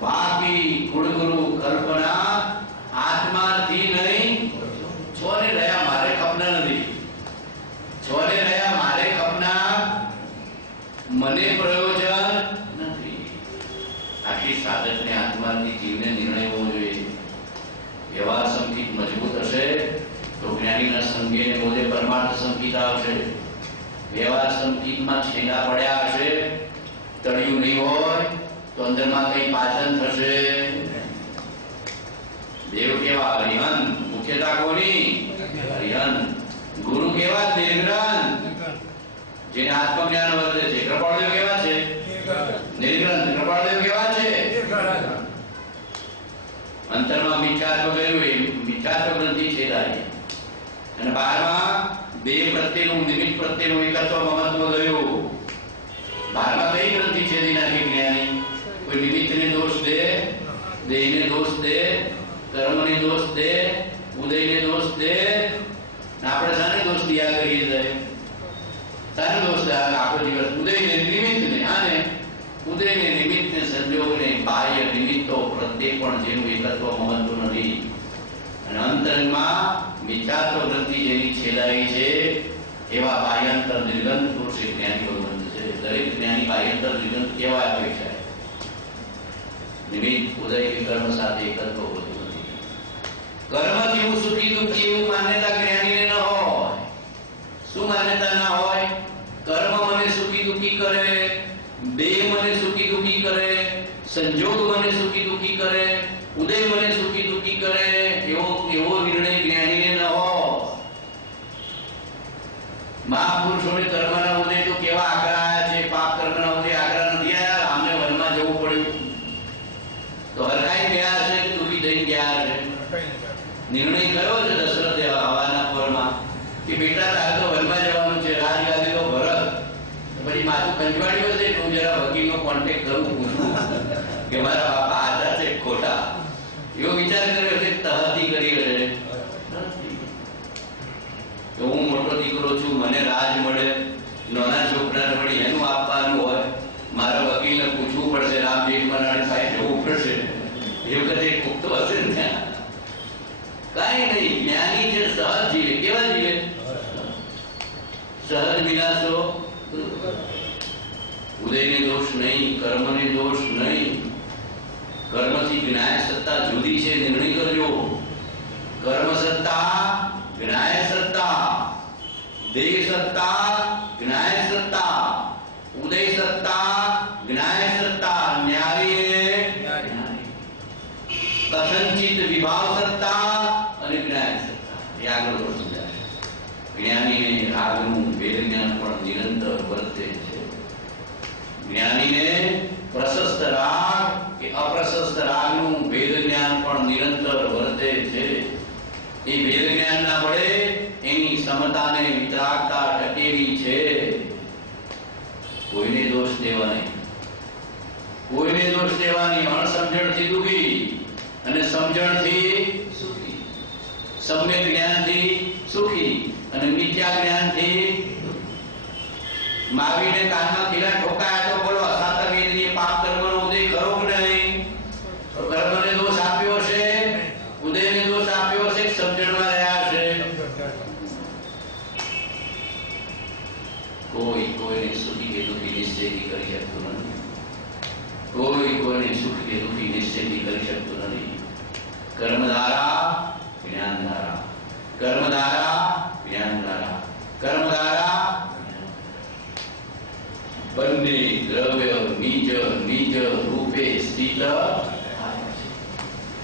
બાકી કુળગુરુ કલ્પના આત્માથી નહીં. છોને રહ્યા મારે ખપના નથી, છોને રહ્યા મારે ખપના, મને પ્રયોજન નથી. આખી સાધકને આત્માથી જીવને નિર્ણય હોવો જોઈએ. વ્યવહાર સંકેત મજબૂત હશે તો જ્ઞાનીના સંકેત બોધે પરમાર્થ સંકેત આવશે. વ્યવહાર સંકેતમાં છેડા પડ્યા હશે, તળિયું નહીં હોય તો અંદરમાં કઈ પાચન થશે. દેવ કેવા? હરિહન. મુખ્યતા કોની? હરિહન. ગુરુ કેવા? નિર્ગ્રંથ, જેને આત્મજ્ઞાન વર્તે છે. કૃપાળદેવ કેવા છે? નિર્ગ્રંથ. કૃપાળદેવ કેવા છે? અંતરમાં મિથ્યાત્વ ગયું એ મિથ્યાત્વ ગ્રંથિ છેદાય, અને બહારમાં દેહ પ્રત્યેનું નિમિત્ત પ્રત્યેનું એકત્વ મમત્વ ગયું. બહારમાં કઈ ગ્રંથિ છેદી નાખી જ્ઞાની? કોઈ નિમિત્તને દોષ દે, દેહને દોષ દે, કર્મને દોષ દે, ઉદયને દોષ દે. આપણે શાને દોષ દિયા કરીએ છીએ? શાને દોષ દે? આખો દિવસ ઉદયને નિમિત્તને, આને ઉદયને નિમિત્તને સંજોગને બાહ્ય નિમિત્તો પ્રત્યે પણ જેનું એકત્વ મહત્વ નથી. અને અંતરમાં મિથ્યાત્વ ગ્રંથિ જેની છેદાઈ છે એવા બાહ્યંતર નિર્ગંધ પુરુષ જ્ઞાની ભગવંત છે. દરેક જ્ઞાની બાહ્યંતર નિર્ગંધ કેવા અપેક્ષા? નિમિત્ત ઉદય વિકર્મ સાથે એકત્વ હોતું નથી. કર્મથી હું સુખી દુઃખી એવું માન્યતા જ્ઞાનીને ન હોય. શું માન્યતા ના હોય? કર્મ મને સુખી દુઃખી કરે, દેહ મને સુખી દુઃખી કરે, સંજોગ મને સુખી દુઃખી કરે, ઉદય મને સુખી દુઃખી કરે, એવો નિર્ણય જ્ઞાનીને ન હોય. મહાપુરુષોને કર્મના ઉદય તો કેવા આગ્રહ આવ્યા છે, પાપ કર્મના ઉદય આગ્રહ નથી આવ્યા. આમને વનમાં જવું પડ્યું તો હરખાઈ ગયા હશે કે દુઃખી થઈને ગયા હશે? નિર્ણય કર્યો છે દશરથે હવાના પરમાં કે બેટા તારે તો વનમાં જવાનું છે, રાજગાદી તો ભરત. પછી માથું ખંજવાળ્યું હશે, હું જરા વકીલનો કોન્ટેક્ટ કરું, પૂછું કે મારા બાપા આધા છે ખોટા, એવો વિચાર કર્યો છે, તહતી કરી હશે. હું મોટો દીકરો છું, મને રાજ મળે, નાના છોકરાને વળી એનું આપવાનું હોય, મારા વકીલને પૂછવું પડશે, રામ જેઠમલાણી પાસે જવું પડશે. એ વખતે કોક તો હશે ને? કઈ નહીં. જ્ઞાની છે સહજ જીવે. કેવા જીવે? સહજ વિલાસો. ઉદયને દોષ નહીં, કર્મને દોષ નહીં. કર્મથી જ્ઞાય સત્તા જુદી છે, નિર્ણય કરજો. કર્મ સત્તા, જ્ઞાય સત્તા, દેહ સત્તા, જ્ઞાય સત્તા, ઉદય સત્તા, જ્ઞાય સત્તા, ન્યારી કથનચિત વિભાવ સત્તા અને જ્ઞાય સત્તા. એ આગળ સમજાય. જ્ઞાનીને રાગનું વેદ જ્ઞાન પણ નિરંતર વર્તે છે. જ્ઞાનીને પ્રશસ્ત રાગ કે અપ્રશસ્ત રાગનું વેદ જ્ઞાન પણ નિરંતર વર્તે છે. એ વેદ જ્ઞાન ના વડે એની સમતાને વિતરાગતા ટકેલી છે. કોઈને દોષ દેવા નહીં, કોઈને દોષ દેવા નહીં. અણસમજણથી દુઃખી અને સમજણથી સુખી, સમ્યક જ્ઞાનથી સુખી અને મિથ્યા જ્ઞાનથી. માવીને કાનમાં ખીલા ઠોકાયા તો બોલો અસાતા વેદની પાપ કર્મનો ઉદય ખરો કે નહીં? તો કર્મને દોષ આપ્યો છે, ઉદયને દોષ આપ્યો છે, સમજણમાં રહ્યા છે. કોઈ કોઈને સુખી કે દુઃખી નિશ્ચયથી કરી શકતું નથી. કોઈ કોઈને સુખી કે દુઃખી નિશ્ચયથી કરી શકતું નથી. કર્મ ધારા, જ્ઞાન ધારા. કર્મ દ્વારા જ્ઞાન દ્વારા. કર્મ દ્વારા બંને દ્રવ્ય નિજ નિજ રૂપે સ્થિત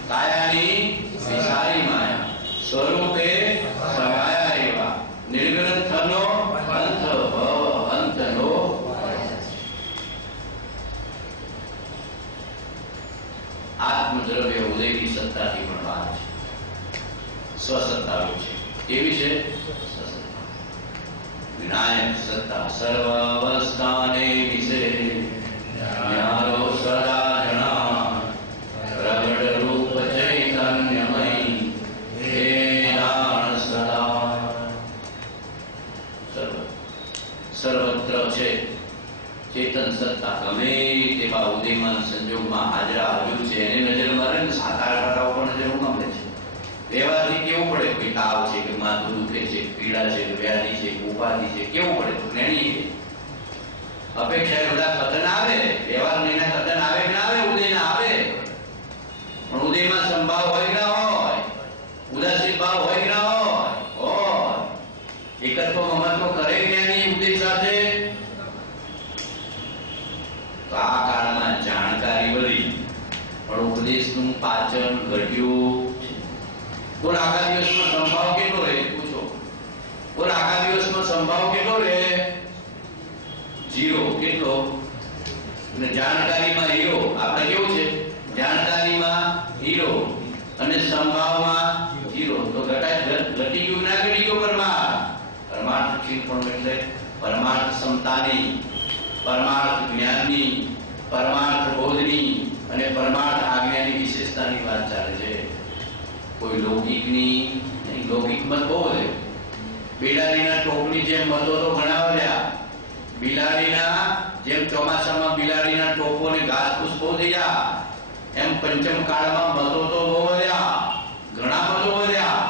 કાયાની વિસારી માયા સ્વરૂપે સહાયા એવા નિર્ગ્રંથનો અંત ભવ અંતનો આત્મદ્રવ્ય ઉદયની સત્તાથી પણ બહાર છે, સ્વસત્તારૂપ છે. કેવી છે? વિનાયક સત્તા સર્વ અવસ્થાને વિશે ન્યારો સદા જણા પ્રગટ રૂપ ચૈતન્યમય હે દાન સદા. સર્વત્ર છે ચેતન સત્તા. ગમે તેવા ઉદયમાન સંજોગમાં હાજરા હજુર છે એને નજર મારે ને સાકાર ખાતા ઉપર નજર ઉગમ લે છે. વ્યવહારથી કેવું પડે? કોઈ તાવ છે કે માથું દુખે છે, પીડા છે, વ્યાધિ છે, ઉપાધિ છે, કેવું પડે? તો જ્ઞાની અપેક્ષા બધા કથન આવે, વ્યવહાર એના કથન આવે કે ના આવે? ઉદયના આવે. પણ ઉદયમાં સંભાવ હોય કે ના હોય? ઉદાસીન ભાવ હોય કે ના હોય? એકત્વ મમત્વ કરે જ્ઞાની ઉદય સાથે. તો આ કાળમાં જાણકારી વળી પણ ઉપદેશનું પાચન ઘટ્યું. બોલ આખા દિવસમાં સંભાવ કેટલો રહે? પૂછો. બોલ આખા દિવસમાં સંભાવ કેટલો રહે? 0. કેટલો? અને જાણકારીમાં હીરો. આપણે કેવું છે? જાણકારીમાં હીરો અને સંભાવમાં 0. તો ઘટી ગયું ના ઘટી ગયું? પરમાર્થ ક્ષીણપણ એટલે પરમાર્થ ક્ષમતાની, પરમાર્થ જ્ઞાનની, પરમાર્થ બોધની અને પરમાર્થ આજ્ઞાની વિશેષતાની વાત ચાલે છે. કોઈ લૌકિકની નહીં. લૌકિક મત બહુ વધે. બિલાડીના ટોપની જેમ મતો તો ઘણા વધ્યા. બિલાડીના જેમ ચોમાસામાં બિલાડીના ટોપોને ઘાસફૂસ બહુ થઈ ગયા, એમ પંચમ કાળમાં મતો તો બહુ વધ્યા, ઘણા મતો વધ્યા.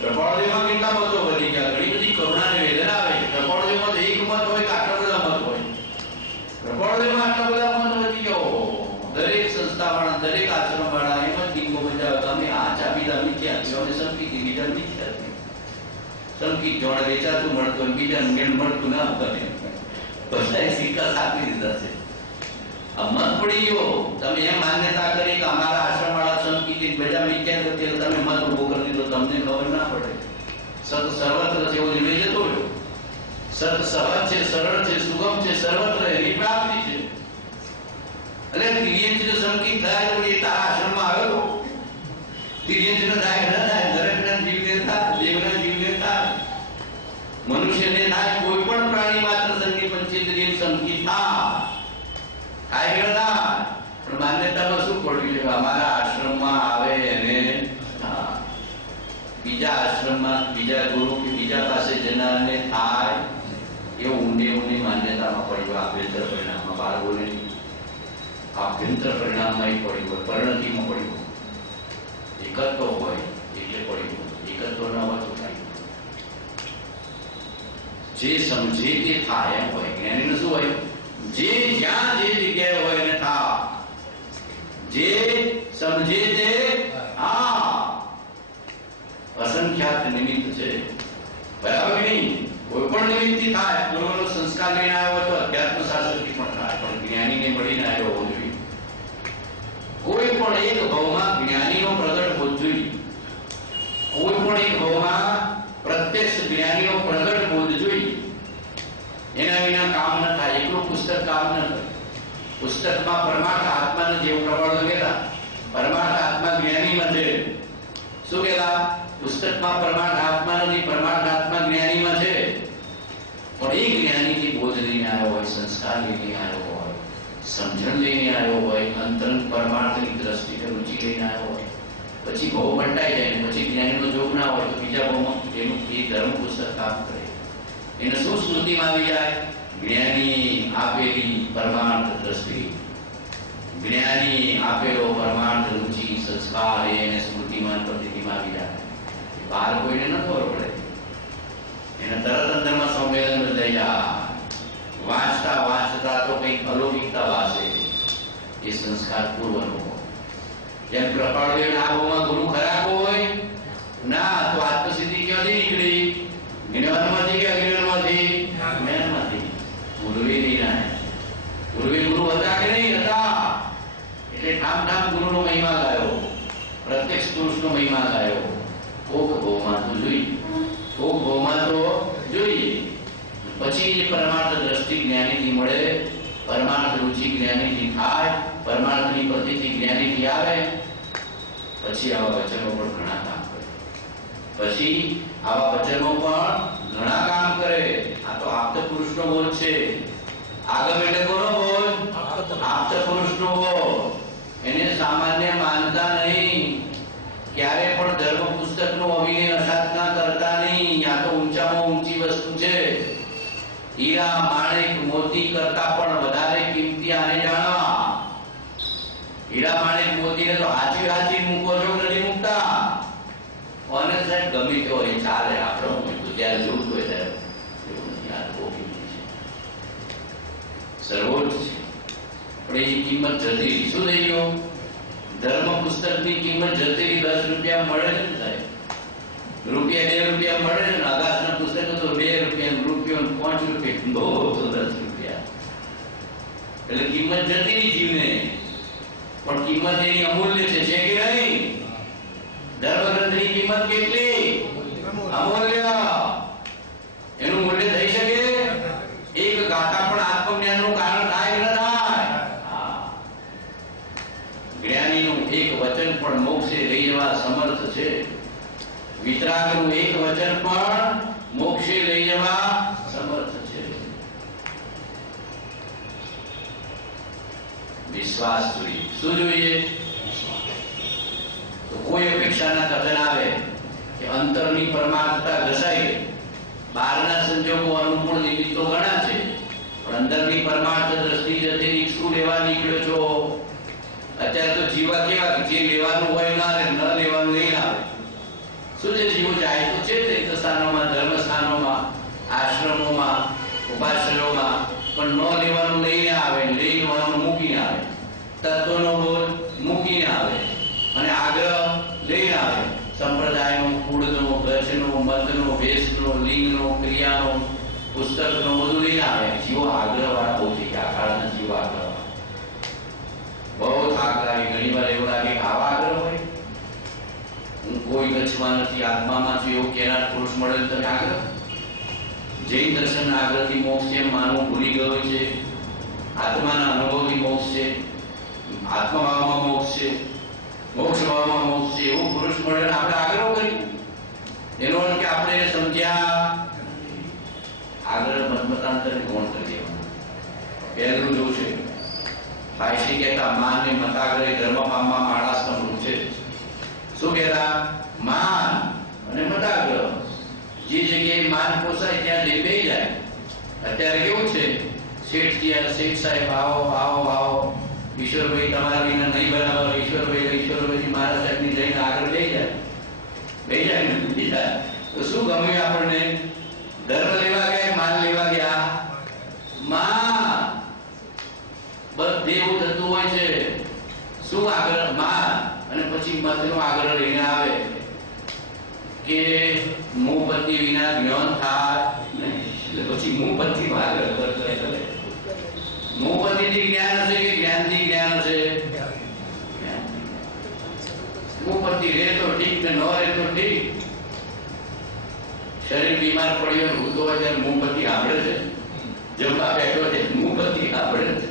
પ્રપાળદેવમાં કેટલા મતો વધી ગયા? ઘણી બધી કરુણા ને વેદના આવે છે. પ્રપાળદેવમાં તો એક મત હોય કે આટલા બધા મત હોય? પ્રપાળદેવમાં આટલા બધા મત વધી ગયો. દરેક સંસ્થા વાળા, દરેક આશ્રમ વાળા એમ જ દીવો બજાવે. તમે આ ચાબી દામી ક્યાં છો? અને સંકિત બીજા નથી થતી. સંકિત જોડે વેચાતું મળતું, બીજાને મેળ મળતું ના બને. બધાએ સિક્કા આપી દીધા છે. આ મત પડી ગયો. તમે એમ માન્યતા કરી કે અમારા આશ્રમ વાળા સંકિત બધા મિથ્યા કરતી, તમે મત ઉભો કરી દીધો, તમને ખબર ના પડે. સત સર્વત્ર છે એવો નિર્ણય જતો રહ્યો. સત સહજ છે, સરળ છે, સુગમ છે, સર્વત્ર એની પ્રાપ્તિ છે. એટલે દિવ્યંજન સંકિત થાય તો એ તારા આશ્રમમાં આવ્યો. દિવ્યંજન થાય ન થાય, દરેકના જીવને થાય, દેવના જીવને થાય, મનુષ્યને થાય, કોઈ પણ પ્રાણી માત્ર સંકિત પંચેન્દ્રિય સંકિત થાય કે ના. પણ માન્યતામાં શું પડ્યું છે? અમારા આશ્રમમાં આવે અને બીજા આશ્રમમાં બીજા ગુરુ કે બીજા પાસે જનારને થાય એવું ઊંડી માન્યતામાં પડ્યું. આભ્યંતર પરિણામમાં બહાર બોલે નહીં. આભ્યંતર પરિણામમાં એ પડ્યું હોય, પરિણતિમાં પડ્યું હોય. એકત્વ હોય એટલે પડ્યું. એકત્વ ન હોય તો થાય. જે સમજે તે થાય એમ હોય. જ્ઞાનીનું શું હોય? જે જ્યાં જે જગ્યાએ હોય એને થા. જે સમજે તે અસંખ્યાત નિમિત્ત છે. બરાબર નહીં? કોઈ પણ નિમિત્તથી થાય. પૂર્વનો સંસ્કાર લઈને આવ્યો તો અધ્યાત્મ શાસ્ત્રથી પણ થાય, પણ જ્ઞાનીને મળીને આવ્યો હોવો જોઈએ. કોઈ પણ એક ભાવમાં જ્ઞાનીનો પ્રગટ હોવો જોઈએ. કોઈ પણ એક ભાવમાં પ્રત્યક્ષ જ્ઞાનીનો પ્રગટ હોવો જોઈએ. એના વિના કામ ન થાય. એકલું પુસ્તક કામ ન કરે. પુસ્તકમાં પરમાર્થ આત્માને જેવું પ્રમાણ કહેતા, પરમાર્થ આત્મા જ્ઞાનીમાં છે. શું કહેતા? પુસ્તકમાં પરમાર્થ આત્મા નથી, પરમાર્થ આત્મા જ્ઞાનીમાં છે. પણ એ જ્ઞાનીથી બોધ લઈને આવ્યો હોય, સંસ્કાર લઈને આવ્યો હોય, સમજણ લઈને આવ્યો હોય, અંતરંગ પરમાર્થની દ્રષ્ટિને રુચિ લઈને આવ્યો હોય, પછી ભાવ બંટાઈ જાય, પછી જ્ઞાનીનો જોગ ના હોય તો બીજા ભાવમાં એનું એ ધર્મ પુસ્તક કામ કરે. એને શું સ્મૃતિમાં આવી જાય? જ્ઞાની આપેલી પરમાર્થ દ્રષ્ટિ, જ્ઞાની આપેલો પરમાર્થ રુચિ સંસ્કાર એને સ્મૃતિમાન પદ્ધતિમાં આવી જાય. બહાર કોઈને ન ખબર પડે. એને તરત અંદરમાં સંવેદન લઈ જાય. વાંચતા વાંચતા તો કંઈક અલૌકિકતા વાસે. એ સંસ્કાર પૂર્વનો. જેમ કૃપાળુએ આબોમાં ગુરુ ખરાબ હોય, ન પછી પરમાર્થ દ્રષ્ટિ જ્ઞાનીથી મળે, પરમાર્થ રુચિ જ્ઞાનીથી થાય, પરમાર્થની પ્રતીતિ જ્ઞાનીથી આવે, પછી આવા વચનો પણ ઘણા કામ કરે. પછી આવા વચનો પણ ઘણા કામ કરે. આ તો આપ્ત પુરુષનો બોધ છે. આગમ એટલે કોનો બોધ? આપ્ત પુરુષનો બોધ. એને સામાન્ય માનતા નહીં, ક્યારે પણ ધર્મ પુસ્તકનો અવિનય અસાધના કરતા નહીં. આ તો ઊંચામાં ઊંચી વસ્તુ છે. હીરા માણેક મોતી કરતા પણ વધારે કિંમતી આને જાણવા. હીરા માણેક મોતીને તો હાચી હાચી મૂકો છો, નથી મૂકતા. અને સાહેબ ગમે તે હોય ચાલે, આપણે મૂકતું જ્યારે જોતું હોય ત્યારે એવું નથી. આ કોપી છે, સર્વોચ્ચ છે, પણ એ કિંમત જતી. શું થઈ ગયું? ધર્મ પુસ્તકની કિંમત જતી. 10 રૂપિયા મળે છે ને સાહેબ, રૂપિયા 2 રૂપિયા મળે છે ને. આકાશના પુસ્તક તો 2 રૂપિયા, રૂપિયો 5 રૂપિયા, બહુ 10 રૂપિયા. એટલે કિંમત જતી જીવને, પણ કિંમત એની અમૂલ્ય છે કે નહીં? ધર્મગ્રંથની કિંમત કેટલી અમૂલ્ય? એનું મૂલ્ય થઈ શકે? એક ગાથા પણ આત્મજ્ઞાનનું કારણ થાય કે ન થાય? જ્ઞાનીનું એક વચન પણ મોક્ષે લઈ જવા સમર્થ છે. વિતરાગનું એક વચન પણ મોક્ષે લઈ જવા સમર્થ છે. વિશ્વાસ જોઈએ. શું જોઈએ? તો કોઈ અપેક્ષાના કથન આવે કે અંતરની પરમાર્થતા ઘસાઈ ગઈ, બહારના સંજોગો અનુકૂળ નિમિત્તો ઘણા છે, પણ અંદરની પરમાર્થ દ્રષ્ટિ જતી. શું લેવા નીકળ્યો છો? અત્યારે તો જીવા કેવા, જે લેવાનું હોય ના લે, ન લેવાનું નહીં આવે. શું છે? જીવો જાય તો છે તીર્થસ્થાનોમાં, ધર્મસ્થાનોમાં, આશ્રમોમાં, ઉપાશ્રયોમાં, પણ ન લેવાનું લઈને આવે, લઈ લેવાનું મૂકીને આવે. તત્વનો બોધ મૂકીને આવે અને આગ્રહ લઈને આવે. સંપ્રદાયનો, કુળનો, ગજનો, મતનો, વેશનો, લિંગનો, ક્રિયાનો, પુસ્તકનો બધું લઈને આવે. જીવો આગ્રહવાળા બહુ થઈ ગયા. આ કાળના જીવો આગ્રહવાળા બહુ થાક લાગે. ઘણી વાર એવું લાગે કે આવા આગ્રહ હોય. હું કોઈ ગચ્છમાં નથી, આત્મામાં છું એવું કેનાર પુરુષ મળે તમે આગ્રહ. જૈન દર્શનના આગ્રહથી મોક્ષ છે માનવું ભૂલી ગયો છે. આત્માના અનુભવથી મોક્ષ છે, આત્મભાવમાં મોક્ષ છે, મોક્ષ ભાવમાં મોક્ષ છે એવું પુરુષ મળે આપણે આગ્રહ કરી. એનો અર્થ કે આપણે એને સમજ્યા. આગ્રહ મતમતાંતર કોણ કરી દેવાનું? પહેલું જોવું છે ભાઈશ્રી કહેતા માન ને મતાગ્રહ ધર્મ પામવા માણસ તમરું છે. શું કહેતા? માન અને મતાગ્રહ. જે જગ્યાએ માન પોસાય ત્યાં જઈ બેસી જાય. અત્યારે કેવું છે? શેઠ સાહેબ આવો આવો આવો, ઈશ્વરભાઈ તમારા વિના નહીં બરાબર, ઈશ્વરભાઈ મારા સાહેબની જઈને આગળ બેસી જાય. બેસી જાય તો શું ગમ્યું આપણને? ધર્મ લેવા ગયા, માન લેવા ગયા? માન. બધે એવું થતું હોય છે. શું આગળ? માન. અને પછી મતનો આગ્રહ લઈને આવે કે મુપતિ વિના જ્ઞાન થાય. પછી મુપતિ આગ્રહ કરે. મુપતિથી જ્ઞાન હશે કે જ્ઞાનથી જ્ઞાન હશે? મુપતિ રહે તો ઠીક ને ન રહે તો ઠીક. શરીર બીમાર પડ્યો ભૂતો હોય ત્યારે મુપતિ સાંભળે છે. જમવા બેઠો છે મુપતિ સાંભળે છે.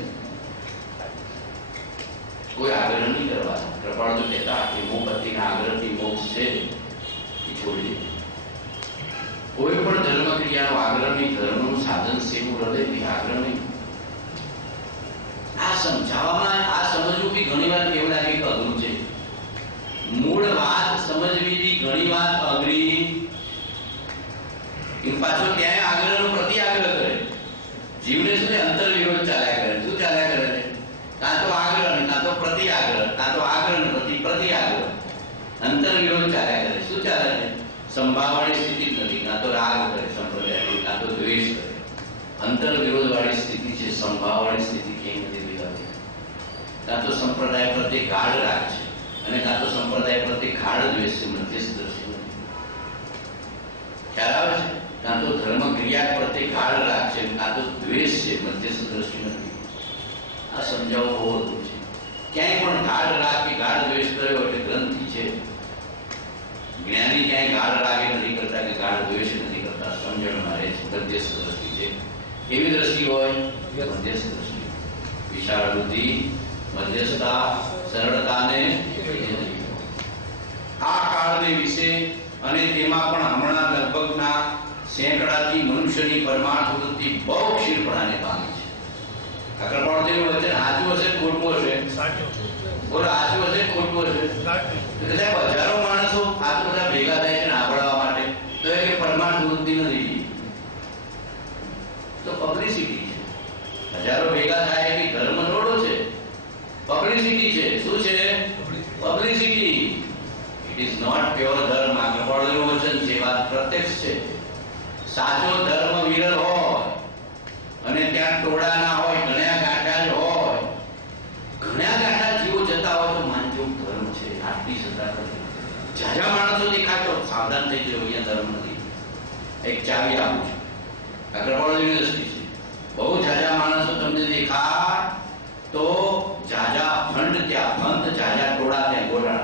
કોઈ આગ્રહ નહીં કરવાનો. કૃપાળ તો કહેતા કે મુપતિના આગ્રહથી મોક્ષ છે એ છોડી દે. કોઈ પણ ધર્મ ક્રિયાનો આગ્રહ નહીં. ધર્મનું સાધન સેવું હૃદયથી આગ્રહ નહીં. આ સમજાવવામાં, આ સમજવું બી ઘણી વાર કેવું લાગે કે અઘરું છે. મૂળ વાત સમજવી બી ઘણી વાર અઘરી. પાછો ક્યાંય આગ્રહનો પ્રતિ આગ્રહ કરે. જીવને શું અંતર વિરોધ ચાલ્યા કરે. શું ચાલ્યા કરે છે? કાં તો આગ્રહ, કાં તો પ્રતિ આગ્રહ, કાં તો આગ્રહ પ્રતિ આગ્રહ. અંતર વિરોધ ચાલ્યા કરે. શું ચાલે છે? સંભાવવાની સ્થિતિ જ નથી. કાં તો રાગ કરે સંપ્રદાય, કાં તો દ્વેષ કરે. અંતર વિરોધ વાળી સ્થિતિ છે. સંભાવવાની સ્થિતિ કેમ નથી વિધાતી? કાં તો સંપ્રદાય પ્રત્યે ગાઢ રાગ છે અને કાં તો સંપ્રદાય પ્રત્યે ગાઢ દ્વેષ છે. મધ્યસ્થ દ્રષ્ટિ નથી. ખ્યાલ આવે છે? કાં તો ધર્મ ક્રિયા પ્રત્યે ગાઢ રાગ છે, કાં તો દ્વેષ છે. મધ્યસ્થ દ્રષ્ટિ નથી. આ સમજાવવું બહુ અઘરું છે. ક્યાંય પણ ગાઢ રાગ કે ગાઢ દ્વેષ કર્યો એટલે ગ્રંથિ છે. જ્ઞાની ક્યાંય ગાઢ રાગે નથી કરતા કે ગાઢ દ્વેષ નથી કરતા. સમજણમાં રહે છે. મધ્યસ્થ દ્રષ્ટિ છે. કેવી દ્રષ્ટિ હોય? મધ્યસ્થ દ્રષ્ટિ. વિશાળ બુદ્ધિ, મધ્યસ્થતા, સરળતાને આ કાળને વિશે અને તેમાં પણ હમણાં લગભગના સેંકડાથી મનુષ્યની પરમાર્થ વૃત્તિ બહુ ક્ષીણપણાને પામી છે. આ કૃપાળુજીનું વચન સાચું હશે ખોટું હશે? બોલો, સાચું હશે ખોટું હશે? એટલે સાહેબ હજારો માણસો આટલા બધા ભેગા થાય છે સાંભળવા માટે, તો એ પરમાર્થ વૃત્તિ નથી, તો પબ્લિસિટી છે. હજારો ભેગા થાય કે ધર્મ થોડો છે, પબ્લિસિટી છે. શું છે? Publicity. It is not pure ધર્મ. આ કૃપાળુજીનું વચન છે, વાત પ્રત્યક્ષ છે. સાચો ધર્મ વિરલ હોય અને ત્યાં ટોળા ના હોય, ઘણા ગાંઠા જ હોય, ઘણા ગાંઠા જીવો જતા હોય તો માનજો ધર્મ છે. આટલી સત્તા નથી. જાજા માણસો દેખાય તો સાવધાન થઈ જજો, અહીંયા ધર્મ નથી. એક ચાવી આપું છું, આ કૃપાળુજીની દ્રષ્ટિ છે. બહુ જાજા માણસો તમને દેખાય તો જાજા ફંડ ત્યાં, ફંડ જાજા ટોળા ત્યાં ગોળા.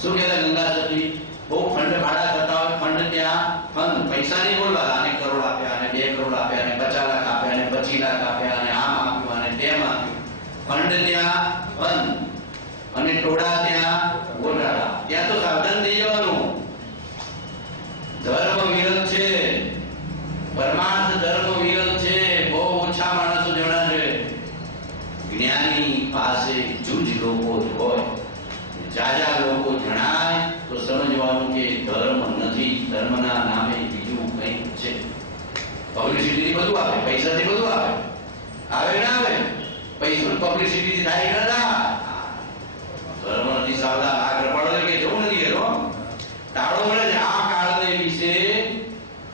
શું કહેતા ગંગા સતી? બહુ ફંડ ભાડા થતા હોય, ફંડ ત્યાં, ફંડ પૈસા નહીં બોલવા, આને કરોડ આપ્યા, અને 2 કરોડ આપ્યા, અને 50 લાખ આપ્યા, અને 25 લાખ આપ્યા, અને આમ આપ્યું, અને તેમ આપ્યું. ફંડ ત્યાં, ફંડ, અને ટોળા ત્યાં ગોળાડા. ત્યાં તો સાવધાન થઈ જવાનું. ધર્મ વિરલ છે, પરમાર્થ ધર્મ વિરલ છે. બહુ ઓછા માણસો જણા છે. જ્ઞાની પાસે જૂજ લોકો જ હોય. જાજા લોકો જણાય તો સમજવાનું કે ધર્મ નથી, ધર્મના નામે બીજું કંઈક છે. પબ્લિસિટી બધું આપે, પૈસાથી બધું આપે, આવે ના આવે? પૈસા પબ્લિસિટી થાય કે ના? ધર્મ નથી. સાવધાન. આ કૃપાળુ કે જવું નથી એનો તાળો મળે છે આ કાળને વિશે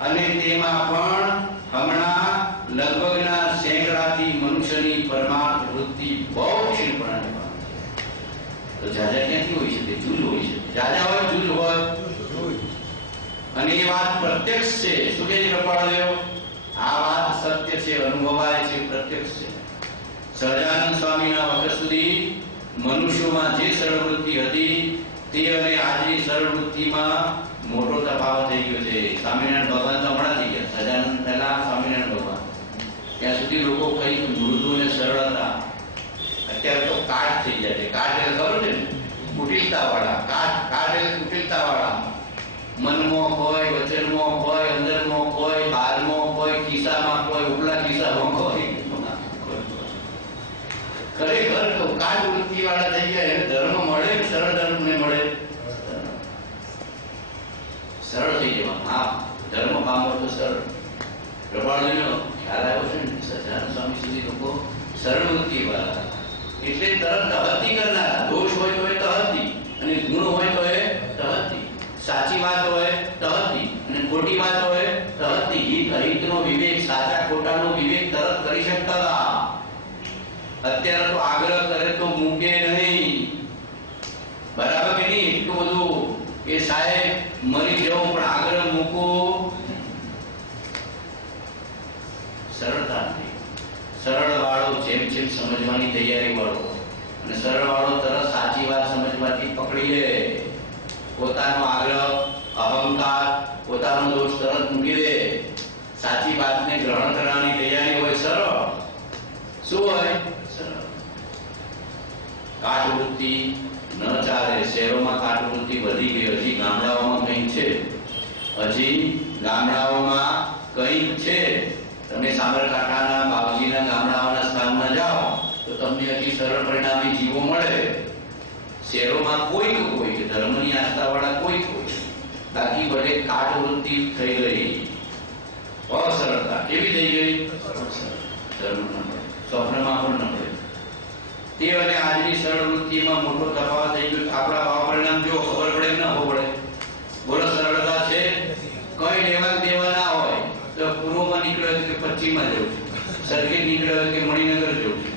અને તેમાં પણ હમણાં લગભગના સેંકડાથી મનુષ્યની પરમાર્થ વૃત્તિ બહુ ક્ષીણપણાને પામે છે. તો જાજા ક્યાંથી હોઈ શકે? જૂજ હોઈ શકે. જાજા હોય, જૂજ હોય, અને એ વાત પ્રત્યક્ષ છે. શું કહે છે કૃપાળદેવ? આ વાત સત્ય છે, અનુભવાય છે, પ્રત્યક્ષ છે. સહજાનંદ સ્વામીના વખત સુધી મનુષ્યોમાં જે સરળ વૃત્તિ હતી તે અને આજની સરળ વૃત્તિમાં મોટો તફાવત થઈ ગયો છે. સ્વામિનારાયણ ભગવાન તો હમણાં થઈ ગયા, સહજાનંદ પહેલા સ્વામિનારાયણ ભગવાન. ત્યાં સુધી લોકો કઈ મૃદુ અને સરળ હતા. અત્યારે તો કાટ થઈ જાય છે. કાટ એટલે ખબર છે ને? કુટિલતા વાળા. કાટ એટલે કુટિલતા વાળા. મનમાં હોય, વચનમાં હોય, અંદરમાં હોય, બહારમાં હોય, ખિસ્સામાં હોય, ઉપલા ખિસ્સામાં હોય. ખરેખર તો કાટ વૃત્તિ વાળા થઈ ગયા. એને ધર્મ મળે, સરળ ધર્મ ને મળે, સરળ થઈ જવા. હા, ધર્મ પામો તો સરળ. કૃપાળુજીનો ખ્યાલ આવ્યો છે ને? સહજાનંદ સ્વામી સુધી લોકો સરળ વૃત્તિ વાળા, એટલે તરત તહતી કરનારા. દોષ હોય તો એ તહતી, અને ગુણ હોય તો એ તહતી. સાચી વાત હોય તહતી, અને ખોટી વાત હોય તહતી. હિત અહિતનો વિવેક, સાચા ખોટાનો વિવેક તરત કરી શકતા હતા. અત્યારે તો આગ્રહ કરે તો મૂકે નહીં. બરાબર કે નહીં? એટલું બધું કે સાહેબ મરી જવું પણ આગ્રહ મૂકો. સરળતા નથી. સરળ વાળો જેમ જેમ સમજવાની તૈયારી વાળો, અને સરળ વાળો તરત સાચી વાત સમજવાથી પકડી લે. પોતાનો આગ્રહ, અહંકાર, પોતાનો દોષ તરત મૂકી દે. સાચી વાતને ગ્રહણ કરવાની તૈયારી હોય. સરળ શું હોય? સરળ. કાટવૃત્તિ ન ચાલે. શહેરોમાં કાટવૃત્તિ વધી ગઈ. હજી ગામડાઓમાં કંઈક છે. હજી ગામડાઓમાં કંઈક છે. તમે સાબરકાંઠાના બાપજીના ગામડાઓના સ્થાનમાં જાઓ તો તમને હજી સરળ પરિણામી જીવો મળે. શહેરોમાં કોઈ છે, ધર્મની આસ્થા વાળા કોઈ. બાકી બધે કાટવૃત્તિ થઈ ગઈ. અસરળતા કેવી થઈ ગઈ? ધર્મ ન મળે, સ્વપ્નમાં પણ ન મળે. તે અને આજની સરળ વૃત્તિમાં મોટો તફાવત થઈ ગયો. આપણા ભાવ પરિણામ જો ખબર પડે ના ખબર પડે? બોલો, સરળતા છે? કઈ લેવા દેવા ના હોય તો પૂર્વમાં નીકળ્યો કે પશ્ચિમમાં જવું છું, સરખેજ નીકળ્યો કે મણિનગર જવું છું,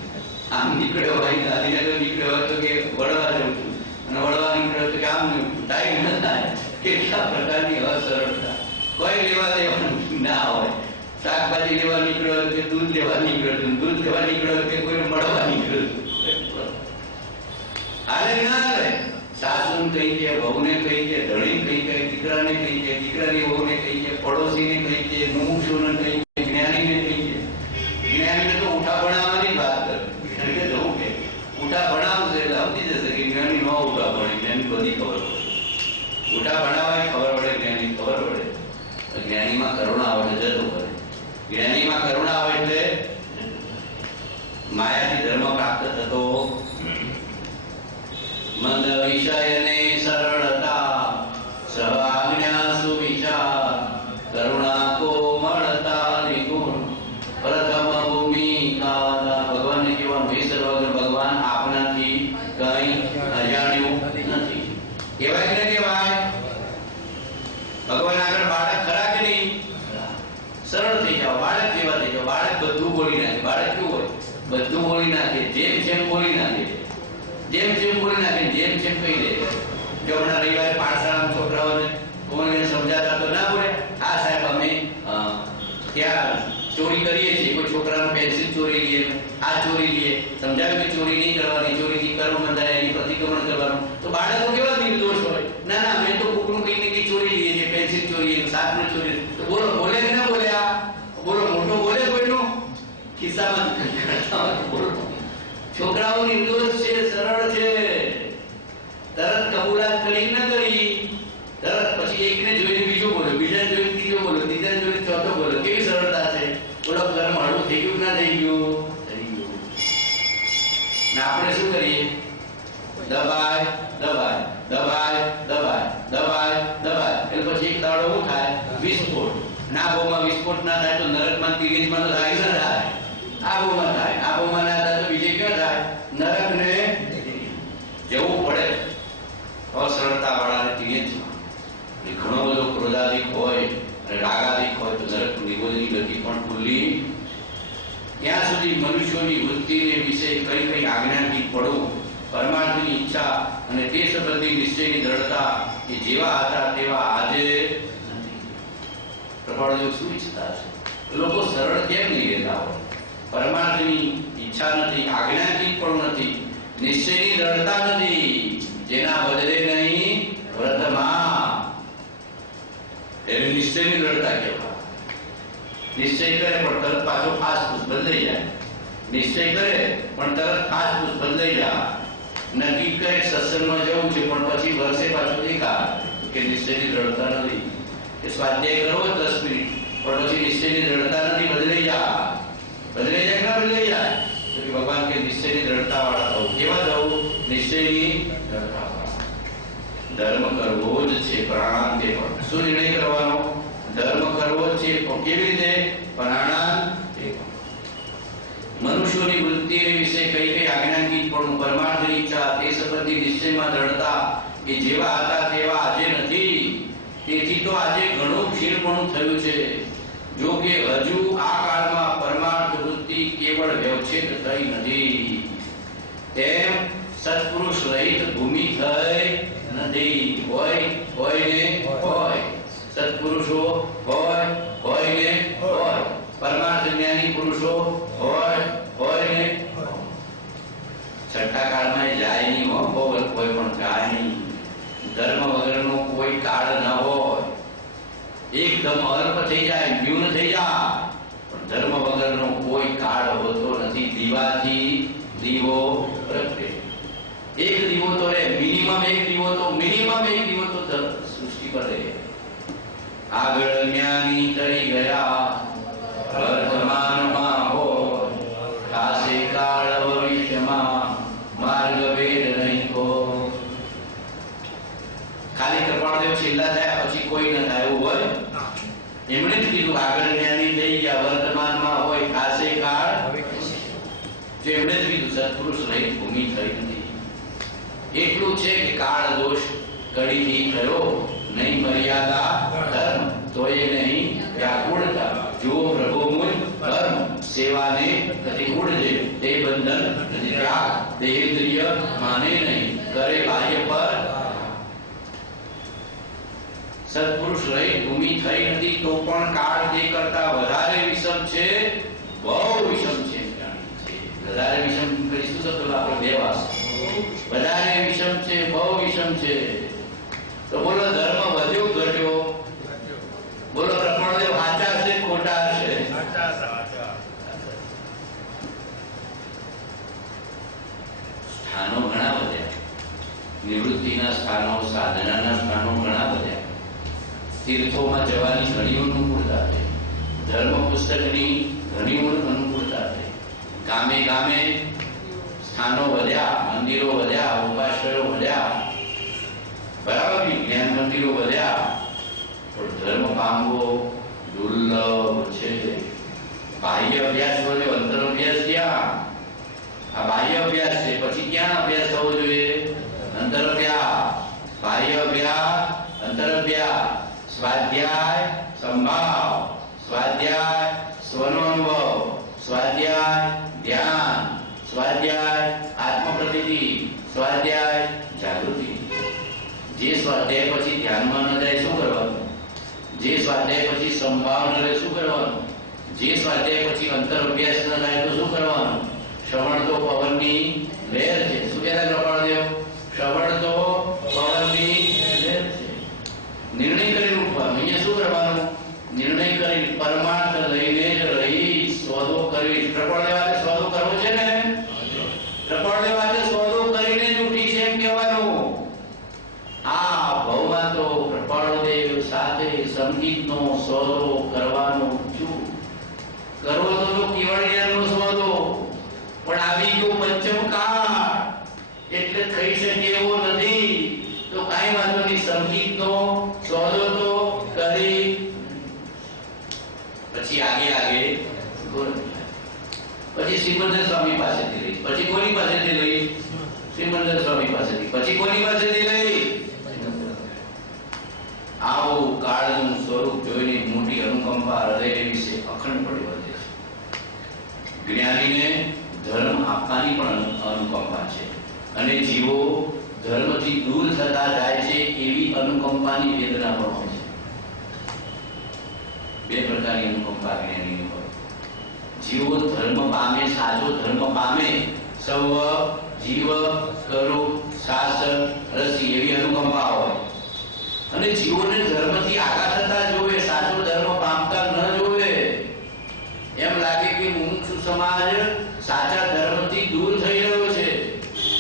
આમ નીકળ્યો હોય ગાંધીનગર નીકળ્યો હોય તો કે વડવા જવું છું, અને વડવા નીકળ્યો તો કે આમ ટાઈમ ન થાય. કેટલા પ્રકારની અસરળતા. કોઈ લેવા દેવાનું ના હોય. શાકભાજી લેવા નીકળ્યો કે દૂધ લેવા નીકળ્યો, દૂધ લેવા નીકળ્યો કે કોઈ મળવા નીકળ્યો. હાલે ના હાલે? સાસુને કહી દે, વહુને કહી દે, ધણીને કહી દે, દીકરાને કહી દે, દીકરાની વહુને કહી દે, પડોશીને કહી દે, મુમુક્ષુને કહી દે, જ્ઞાનીને કહી દે. જ્ઞાનીમાં કરુણા આવે એટલે જતું કરે. જ્ઞાનીમાં કરુણા આવે એટલે માયાથી ધર્મ પ્રાપ્ત થતો. મંદ વિષયને સરળતા સવાજ્ઞા સુવિચાર કરુણા કોમળતા નિગુણ પ્રથમ ભૂમિકા. ભગવાનને કહેવાનું હે સર્વજ્ઞ ભગવાન આપનાથી કઈ અજાણ્યું નથી. કહેવાય કે ન કહેવાય? ભગવાન આગળ બાળક ખરા કે નહીં? સરળ થઈ જાઓ, બાળક જેવા થઈ જાઓ. બાળક બધું બોલી નાખે. બાળક કેવું હોય? બધું બોલી નાખે, જેમ બોલી નાખે, જેમ બોલી નાખે, જેમ કહી દે. જો હમણાં રવિવારે પાઠશાળામાં છોકરાઓને કોઈને સમજાતા તો ના બોલે, હા સાહેબ અમે ત્યાં ચોરી કરીએ છીએ, કોઈ છોકરાનું પેન્સિલ ચોરી લઈએ, આ ચોરી લઈએ, સમજાવ્યું કે ચોરી નહીં કરવાની, ચોરીથી કર્મ બંધાય, એની પ્રતિક્રમણ કરવાનું. તો બાળકો કેવા નિર્દોષ હોય, ના ના મેં તો કોકનું કઈ ને કઈ ચોરી લઈએ છીએ, પેન્સિલ ચોરી, સાતને ચોરી. તો બોલો બોલે કે ના બોલ્યા? બોલો મોટો બોલે કોઈનો? ખિસ્સામાં બોલો. છોકરાઓ નિર્દોષ છે, સરળ છે. તરત કબૂલાત કરી ન કરી, તરત પછી એકને જોઈને બીજો બોલો, બીજાને જોઈને ત્રીજો બોલો, ત્રીજાને જોઈને ચોથો બોલો. કેવી સરળતા છે! બોલો કર્મ હળવું થઈ ગયું ના થઈ ગયું? થઈ ગયું. ને આપણે શું કરીએ? દબાય દબાય દબાય દબાય દબાય દબાય. એટલે પછી એક દાડો શું થાય? વિસ્ફોટ. ના બોમાં વિસ્ફોટ ના થાય તો નરકમાં તિર્યજમાં તો થાય ના થાય. આ બોમાં થાય, આ બોમાં ના થાય તો બીજે ક્યાં થાય? નરક ને જવું પડે. અસરળતા વાળાને તિર્યજમાં. ઘણો બધો ક્રોધાધિક હોય અને રાગાધિક હોય તો નરક નિરોધની ગતિ પણ ખુલ્લી. ત્યાં સુધી મનુષ્યોની વૃત્તિને વિશે કઈ આજ્ઞાથી પડવું, પરમાર્થની ઈચ્છા અને તે સંબંધી નિશ્ચયની દ્રઢતા એ જેવા હતા તેવા આજે નથી. પ્રભાળદેવ શું ઈચ્છતા છે? લોકો સરળ કેમ નહીં રહેતા હોય? પરમાર્થની ઈચ્છા નથી, આજ્ઞાથી પણ નથી, નિશ્ચયની દ્રઢતા નથી. જેના બદલે નહીં વ્રતમાં એને નિશ્ચયની દ્રઢતા કહેવાય. નિશ્ચય કરે પણ તરત પાછો ફાસ્ટ બદલાઈ જાય. નિશ્ચય કરે પણ તરત ફાસ્ટ બદલાઈ જાય. નક્કી કરે સત્સંગમાં જવું છે પણ પછી વર્ષે પાછું દેખાય કે નિશ્ચયની દ્રઢતા નથી. કે સ્વાધ્યાય કરવો 10 મિનિટ પણ પછી નિશ્ચયની દ્રઢતા નથી, બદલાઈ જાય. બદલાઈ જાય ના બદલાઈ જાય? તો કે ભગવાન કે નિશ્ચયની દ્રઢતા વાળા થવું. કેવા થવું? નિશ્ચયની દ્રઢતા. ધર્મ કરવો જ છે પ્રાણાંતે પણ. શું નિર્ણય કરવાનો? ધર્મ કરવો જ છે પણ કેવી રીતે? પ્રાણાંતે પણ. મનુષ્યોની વૃત્તિ વિશે કઈ આજ્ઞાંકિત પણ પરમાર્થની ઈચ્છા તે સંબંધી નિશ્ચયમાં દ્રઢતા એ જેવા હતા તેવા આજે નથી. તેથી તો આજે ઘણું ક્ષીણપણું થયું છે. જો કે હજુ આ કાળમાં પરમાર્થ વૃત્તિ કેવળ વ્યવચ્છેદ થઈ નથી. તેમ સત્પુરુષ રહિત ભૂમિ થઈ નથી. હોય ને હોય. સત્પુરુષો હોય ને હોય. પરમાર્થ જ્ઞાની પુરુષો હોય ને. છઠ્ઠા કાળમાં જાય નહીં હો, કોઈ પણ જાય નહીં. ધર્મ વગરનો કોઈ કાળ ન હોય. એકદમ અલ્પ થઈ જાય, ન્યૂન થઈ જાય, પણ ધર્મ વગરનો કોઈ કાળ હોતો નથી. દીવાથી દીવો પ્રગટે. એક દીવો તો રે, મિનિમમ એક દીવો તો સૃષ્ટિ પર રહે. આગળ જ્ઞાની થઈ ગયા, વર્તમાનમાં હોય, ખાસે કાળ ભવિષ્યમાં માર્ગ ભેદ નહીં કો. ખાલી કૃપાળદેવ છેલ્લા થયા પછી કોઈ ન થાય એવું હોય? એમણે જ કીધું આગળ જ્ઞાની થઈ ગયા, વર્તમાનમાં હોય, ખાસે કાળ. જો એમણે જ કીધું સત્પુરુષ રહિત ભૂમિ થઈ નથી. એટલું છે કે કાળ દોષ કડીથી થયો નહીં, મર્યાદા ધર્મ તોય નહીં વ્યાકુળતા. જો પ્રભુ મુજ કર્મ સેવાને નથી ઉડજે, તે બંધન નથી ત્યાગ, દેહેન્દ્રિય માને નહીં, કરે બાહ્ય પર. સત્પુરુષ રહિત ભૂમિ થઈ નથી તો પણ કાળ તે કરતા વધારે વિષમ છે, બહુ વિષમ છે. વધારે વિષમ કરીશું તો આપણે દેવાસ વધારે વિષમ છે, બહુ વિષમ છે. તો બોલો ધર્મ વધ્યો ઘટ્યો? બોલો પ્રમાણદેવ સાચા છે ખોટા છે? સ્થાનો ઘણા વધ્યા, નિવૃત્તિના સ્થાનો, સાધનાના સ્થાનો ઘણા વધ્યા. તીર્થ તીર્થોમાં જવાની ઘણી અનુકૂળતા થઈ, ધર્મ પુસ્તકની ઘણી અનુકૂળતા થઈ, ગામે ગામે સ્થાનો વધ્યા, મંદિરો વધ્યા, ઉપાશ્રયો વધ્યા, બરાબર, જ્ઞાન મંદિરો વધ્યા, પણ ધર્મ પામવો દુર્લભ છે. બાહ્ય અભ્યાસ વડે અંતર અભ્યાસ ક્યાં? આ બાહ્ય અભ્યાસ છે, પછી ક્યાં અભ્યાસ થવો જોઈએ? અંતર અભ્યાસ. બાહ્ય અભ્યાસ, અંતર અભ્યાસ, સ્વાધ્યાય સંભાવ, સ્વાધ્યાય સ્વનો અનુભવ, સ્વાધ્યાય ધ્યાન, સ્વાધ્યાય આત્મ પ્રતીતિ, સ્વાધ્યાય જાગૃતિ. જે સ્વાધ્યાય પછી ધ્યાનમાં ન જાય શું કરવાનું? જે સ્વાધ્યાય પછી સંભાવ ન રહે શું કરવાનું? જે સ્વાધ્યાય પછી અંતર અભ્યાસ ન થાય તો શું કરવાનું? શ્રવણ તો પવનની લહેર છે. શું કહેતા કૃપાળદેવ? શ્રવણ તો પવનની લહેર છે. નિર્ણય કરીને ઉઠવાનું. અહીંયા શું કરવાનું? નિર્ણય કરી પરમાર્થ લઈને જ રહી, સોદો કરી. કૃપાળદેવ સોદો કરવો છે ને? કૃપાળદેવ સોદો કરીને જ ઉઠી છે એમ કહેવાનું. આ ભવમાં તો કૃપાળદેવ સાથે સંગીતનો સોદો કરવાનો છું. કરવો તો કેવળિયાનો સોદો, પણ આવી ગયો પંચમ કાળ એટલે થઈ શકે એવો નથી. તો કાંઈ વાંધો નહીં, સંગીતનો સોદો તો કરી. પછી આગે પછી સિમંદર સ્વામી પાસેથી લઈ, પછી કોની પાસેથી લઈ? સિમંદર સ્વામી પાસેથી, પછી કોની પાસેથી લઈ? આવું કાળનું સ્વરૂપ જોઈને મોટી અનુકંપા હૃદય વિશે અખંડ પડી વધે છે. જ્ઞાનીને ધર્મ આપવાની પણ અનુકંપા છે, અને જીવો ધર્મથી દૂર થતા જાય છે એવી અનુકંપાની વેદના પણ હોય છે. બે પ્રકારની અનુકંપા જ્ઞાનીની હોય. જીવો ધર્મ પામે, સાચો ધર્મ પામે, સૌ જીવ કરો શાસન રસી, એવી અનુકંપા હોય. અને જીવોને ધર્મથી આગા થતા જોવે, સાચો ધર્મ પામતા ન જોવે. એમ લાગે કે મુમુક્ષુ સમાજ સાચા ધર્મથી દૂર થઈ રહ્યો છે,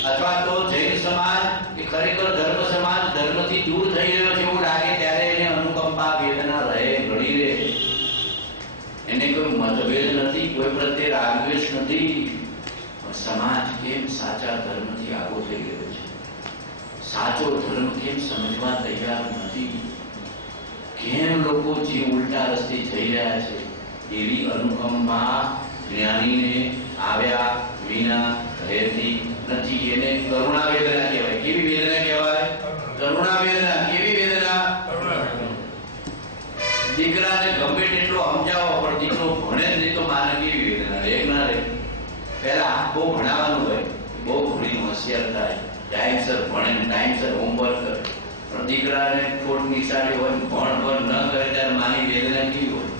અથવા તો જૈન સમાજ કે ખરેખર ધર્મ સમાજ ધર્મથી દૂર થઈ રહ્યો છે એવું લાગે, ત્યારે એને અનુકંપા વેદના રહે, ઘડી રહે. એને કોઈ મતભેદ નથી, કોઈ પ્રત્યે રાગદ્વેષ નથી. સમાજ કેમ સાચા ધર્મથી આગો થઈ રહ્યો છે? સાચો ધર્મ કેમ સમજવા તૈયાર નથી? કેમ લોકો જે ઉલટા રસ્તે જઈ રહ્યા છે? એવી અનુકંપા જ્ઞાનીને આવ્યા વિના રહેતી નથી. એને કરુણા વેદના કહેવાય. કેવી વેદના કહેવાય? કરુણા વેદના. કેવી વેદના? દીકરાને ગમે તેટલો સમજાવો પણ દીકરો ભણે જ નહીં તો માને કેવી વેદના રહે? ના રહે. પહેલા બહુ ભણાવવાનું હોય, બહુ ભણીને હોશિયાર થાય, ટાઈમસર ભણે, ટાઈમસર હોમવર્ક કરે, પણ દીકરાને ખોટ નિશાળી હોય, ભણ ન કરે ત્યારે માની વેદના કેવી હોય?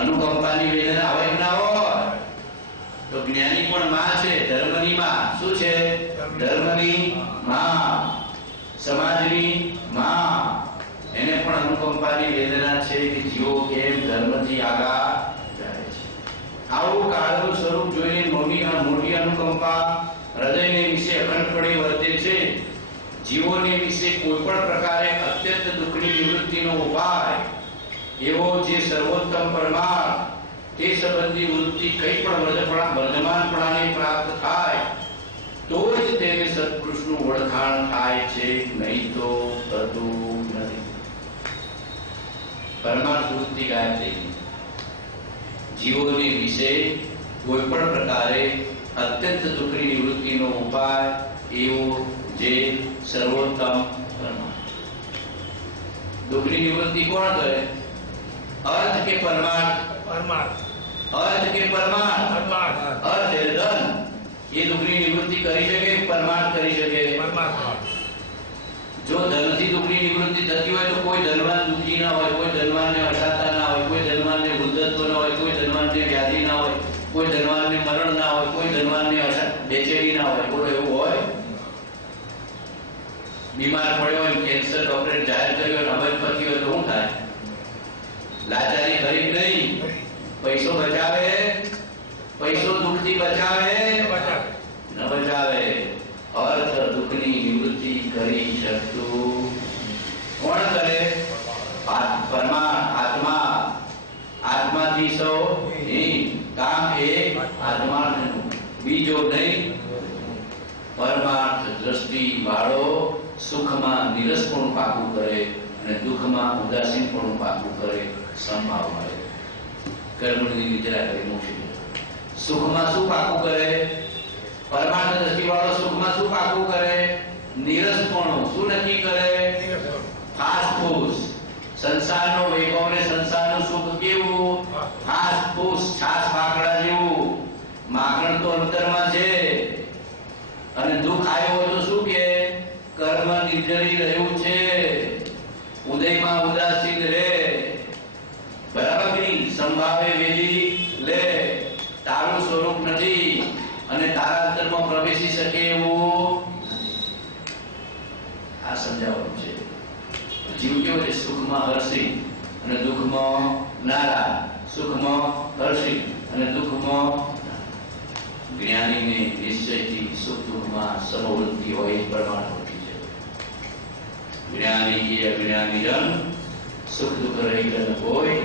અનુકંપાની વેદના હોય કે ના હોય? તો જ્ઞાની પણ માં છે, ધર્મની માં. શું છે? ધર્મની માં, સમાજની માં. એને પણ અનુકંપાની વેદના છે કે જીવો કેમ ધર્મથી આગા જાય છે. આવું કાળનું સ્વરૂપ જોઈને મોટી અનુકંપા હૃદયને વિશે અખંડપણે વર્તે છે. જીવોને વિશે કોઈ પણ પ્રકારે અત્યંત દુઃખની નિવૃત્તિનો ઉપાય એવો જે સર્વોત્તમ પરમાર્થ, તે સંબંધી વૃત્તિ કઈ પણ વર્ધમાનપણાને પ્રાપ્ત થાય તો જ તેને સત્પુરુષનું ઓળખાણ થાય છે, નહીં તો થતું નથી. પરમાર્થ વૃત્તિ ગાયબ થઈ ગઈ. જીવોને વિશે કોઈ પણ પ્રકારે અત્યંત દુઃખની નિવૃત્તિનો ઉપાય એવો જે સર્વોત્તમ પરમાર્થ. દુઃખની નિવૃત્તિ કોણ કરે? અર્થ કે પરમાર્થ? પરમાર્થ. અર્થ કે પરમાર્થ? પરમાર્થ. અર્થ એટલે ધન. એ દુઃખની નિવૃત્તિ કરી શકે? પરમાર્થ કરી શકે? પરમાર્થ. જો ધનથી દુઃખની નિવૃત્તિ થતી હોય તો કોઈ ધનવાન દુઃખી ના હોય, કોઈ ધનવાનને અશાંતા ના હોય, કોઈ ધનવાનને વૃદ્ધત્વ ના હોય, કોઈ ધનવાનને વ્યાધિ ના હોય, કોઈ ધનવાનને મરણ ના હોય, કોઈ ધનવાનને બેચેની ના હોય. બોલો એવું હોય? બીમાર પડ્યો હોય, કેન્સર ડોક્ટરે જાહેર કર્યું હોય, અબજ પતી હોય તો શું થાય? લાચારી ખરી નહીં? પૈસો બચાવે? પૈસો દુઃખથી બચાવે? ન બચાવે. અર્થ દુઃખની નિવૃત્તિ કરી શકતું કોણ કરે? પરમાત્મા કર્મમાંથી સૌ હીન, કામ એક આત્માર્થનું, બીજો નહીં. પરમાર્થ દ્રષ્ટિ વાળો સુખમાં નિરસપણું પાકું કરે અને દુઃખમાં ઉદાસીનપણું પાકું કરે, સમભાવ મળે. કર્મની નિદ્રા કરે મોક્ષ. સુખમાં શું પાકું કરે? પરમાર્થ દ્રષ્ટિ વાળો સુખમાં શું પાકું કરે? નિરસપણું. શું નક્કી કરે? Fast food. સંસારનો વૈભવ ને સંસારનું સુખ કેવું? ફાસ્ટ ફૂડ, છાસ માખણા જેવું. માખણ તો અંતરમાં છે અને દુઃખ આવ્યો હોય તો શું કે? કર્મ નિર્જરી રહ્યું છે, ઉદયમાં ઉદાસીન રે, બરાબર કે નહીં? સંભાવે વેલી લે, તારું સ્વરૂપ નથી અને તારા અંતરમાં પ્રવેશી શકે એવું. આ સમજાવવાનું છે. જીવ કેવો છે? સુખમાં હર્ષી અને દુઃખમાં નારાજ, સુખમાં હર્ષી અને દુઃખમાં. જ્ઞાનીને નિશ્ચયથી સુખ દુઃખમાં સમવૃત્તિ હોય એ પ્રમાણવૃત્તિ છે. જ્ઞાની કે અજ્ઞાની જન સુખ દુઃખ રહિત ન કોઈ,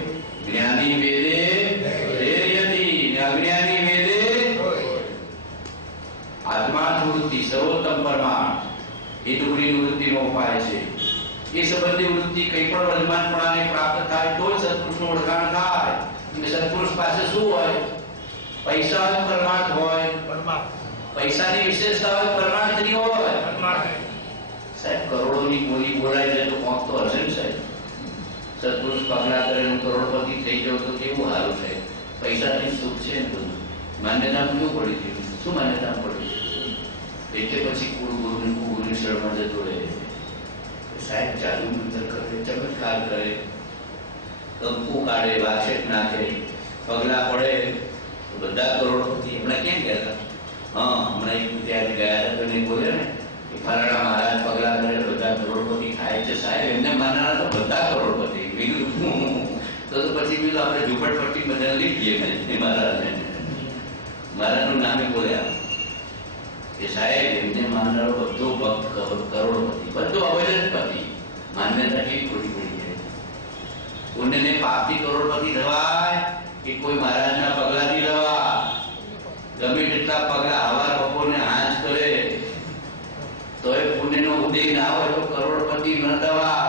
જ્ઞાની વેદે ધૈર્યથી ને અજ્ઞાની વેદે. આત્માર્થ વૃત્તિ સર્વોત્તમ પરમાર્થ એ દુઃખની વૃત્તિનો ઉપાય છે. એ સંબંધી વૃત્તિ કઈ પણ વર્તમાનપણાને પ્રાપ્ત થાય તો જ સત્પુરુષનું ઓળખાણ થાય. અને સત્પુરુષ પાસે શું હોય? પૈસા હોય પરમાર્થ હોય, પૈસાની વિશેષતા હોય પરમાર્થ નહીં હોય. સાહેબ કરોડોની બોલી બોલાય જાય તો કોક તો હશે ને સાહેબ. સત્પુરુષ પગલા કરે કરોડપતિ થઈ ગયો તો કેવું સારું છે. પૈસાથી સુખ છે ને બધું. માન્યતા કેવું પડી છે? શું માન્યતા પડી છે? એટલે પછી કુળગુરુ કુળગુરુની શરણમાં જતો રહે. સાહેબ ચાલુ મંત્ર કરે, ચમત્કાર કરે, કંકુ કાઢે, વાછેટ નાખે, પગલા પડે, બધા કરોડપતિ. હમણાં કેમ ગયા હતા? હા, હમણાં એક ત્યાં ગયા હતા તો બોલે ને ફલાણા મહારાજ પગલા કરે બધા કરોડપતિ થાય છે. સાહેબ એમને માનનારા તો બધા કરોડપતિ. બીજું તો પછી બીજું આપણે ઝુંપડપટ્ટી બધા લીધીએ મહારાજને. મહારાજનું નામે બોલ્યા કે સાહેબ એમને માનનારો બધો ભક્ત કરોડપતિ, બધો અવૈધપતિ. માન્યતા કેવી ખોટી પડી જાય. પુણ્યને પાપથી કરોડપતિ થવાય કે કોઈ મહારાજના પગલાથી થવા? ગમે તેટલા પગલા હવાર બપોરને હાંજ કરે તો એ પુણ્યનો ઉદય ના હોય તો કરોડપતિ ન થવા.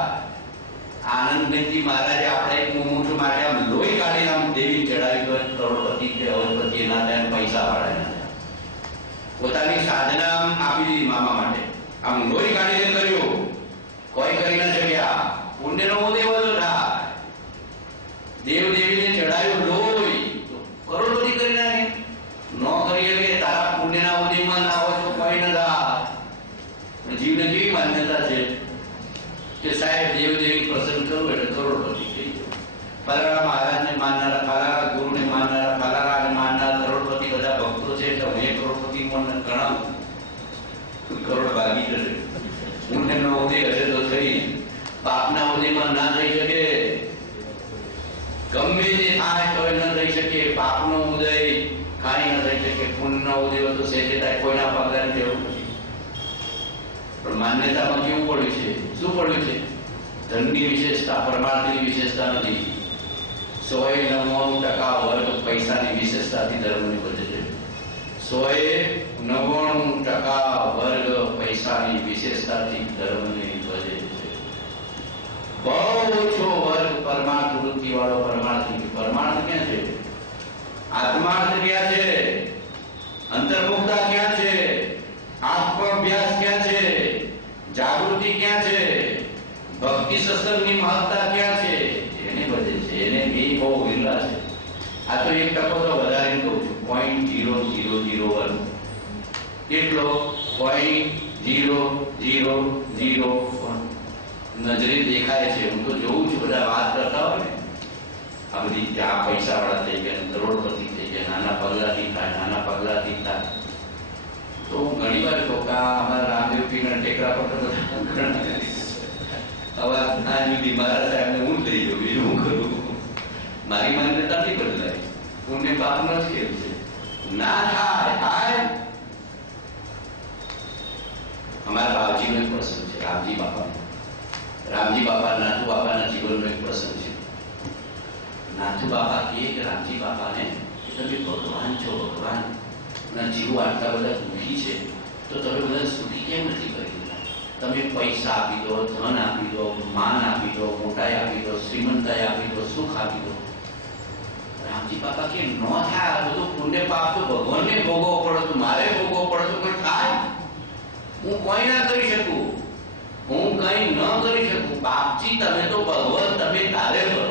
આનંદજી મહારાજે આપણે એક મુમુક્ષુ માટે આમ લોહી કાઢીને આમ દેવી ચડાવી તો કરોડપતિ કે અવધપતિ ના થાય, પૈસા વાળા ના થાય. પોતાની સાધના આમ આપી દીધી મામા માટે, આમ લોહી કાઢીને કર્યું, કોઈ કરી ન શક્યા. પુણ્યનો ઉદય વધુ થાય. દેવ દેવીને ચડાવ્યું લોહી તો કરોડપતિ કરી નાખે. ન કરી શકે તારા પુણ્યના ઉદયમાં ના હોય તો કોઈ ન થાય. જીવને કેવી માન્યતા છે કે સાહેબ દેવ દેવી પ્રસન્ન કરવું એટલે કરોડપતિ થઈ ગયો. ફલાણા મહારાજને માનનારા, ફલાણા ગુરુને માનનારા, ફલાણાને માનનારા કરોડપતિ બધા ભક્તો છે એટલે હું કરોડપતિ મને ગણાવું. કરોડ ભાગી જશે. પુણ્યનો ઉદય હશે તો થઈ, પાપના ઉદયમાં ના થઈ શકે. ગમે તે થાય તો ન થઈ શકે. પાપનો ઉદય કાંઈ ન થઈ શકે. પુણ્યનો ઉદય તો સેજે થાય, કોઈના પગલાની જરૂર નથી. પણ માન્યતામાં કેવું પડ્યું છે? શું પડ્યું છે? ધનની વિશેષતા, પરમાર્થની વિશેષતા નથી. 99% વર્ગ પૈસાની વિશેષતાથી ધર્મની વધે છે. 99% વર્ગ પૈસાની વિશેષતાથી ધર્મની વધે છે. બહુ ઓછો વર્ગ પરમાર્થ વૃત્તિ વાળો પરમાર્થ. પરમાર્થ ક્યાં છે? આત્માર્થ ક્યાં છે? અંતર્મુખતા ક્યાં છે? આત્માભ્યાસ ક્યાં છે? જાગૃતિ ક્યાં છે? ભક્તિ સત્સંગની મહત્તા ક્યાં છે? એને બધે છે. એને એ બહુ વિરલા છે. આ તો 1% તો વધારે કહું છું. 0.0001 કેટલો? 0.0001 નજરે દેખાય છે. હું તો જોઉં છું બધા વાત કરતા હોય ને આ બધી ત્યાં પૈસા વાળા થઈ ગયા, કરોડપતિ થઈ ગયા, નાના પગલાથી થાય, નાના પગલાથી થાય. તો હું ઘણી વાર કહું કે અમારા રામદેવ પીરના ટેકરા પર હવે આ જુદી મારા સાહેબને હું લઈ જાઉં, બીજું હું કરું. મારી માન્યતા નહીં બદલાય. પુણ્ય પાપનો જ ખેલ છે. ના થાય થાય. અમારા બાપજીનો એક પ્રસંગ છે. રામજી બાપા નાથુ બાપાના જીવનનો એક પ્રસંગ છે. નાથુ બાપા કહે કે રામજી બાપાને તમે ભગવાન છો, ભગવાન ના જીવો આટલા બધા દુઃખી છે તો તમે બધા સુખી કેમ નથી કરી દીધા? તમે પૈસા આપી દો, ધન આપી દો, માન આપી દો, મોટાઈ આપી દો, શ્રીમંતાઈ આપી દો, સુખ આપી દો. રામજી બાપા કે ન થાય, આ બધું પુણ્ય પાપ તો ભગવાનને ભોગવવો પડે, તો મારે ભોગવવો પડે તો કોઈ થાય? હું કોઈ ના કરી શકું, હું કઈ ન કરી શકું. બાપજી તમે તો ભગવાન, તમે ધારે કરો.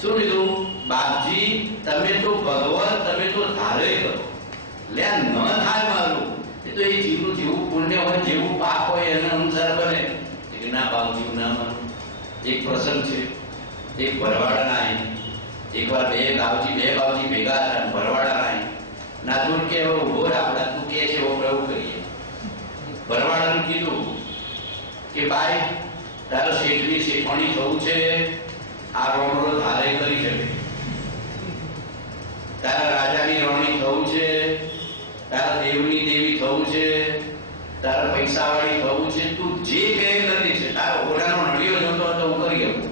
શું કીધું? બાપજી તમે તો ભગવાન, તમે તો ધારે કરો. લે ન થાય મારું, એ તો એ જીવનું જેવું પુણ્ય હોય, જેવું પાપ હોય એના અનુસાર બને. કે ના બાપજી ના માનું. એક પ્રસંગ છે, એક ભરવાડના એકવાર બે બાપજી ભેગા હતા. ભરવાડા નાથુર કે ઉભો રાખડા, તું કે છે એવો પ્રયોગ કરીએ. ભરવાડાને કીધું કે ભાઈ તારો શેઠની શેઠવાણી થવું છે, આ રોમડો ધારે કરી શકે. તારા રાજાની રાણી થવું છે, તારા દેવની દેવી થવું છે, તારા પૈસાવાળી થવું છે, તું જે કહે કરી છે. તારો ઘોડાનો નળિયો જોતો હતો હું કરી આપું.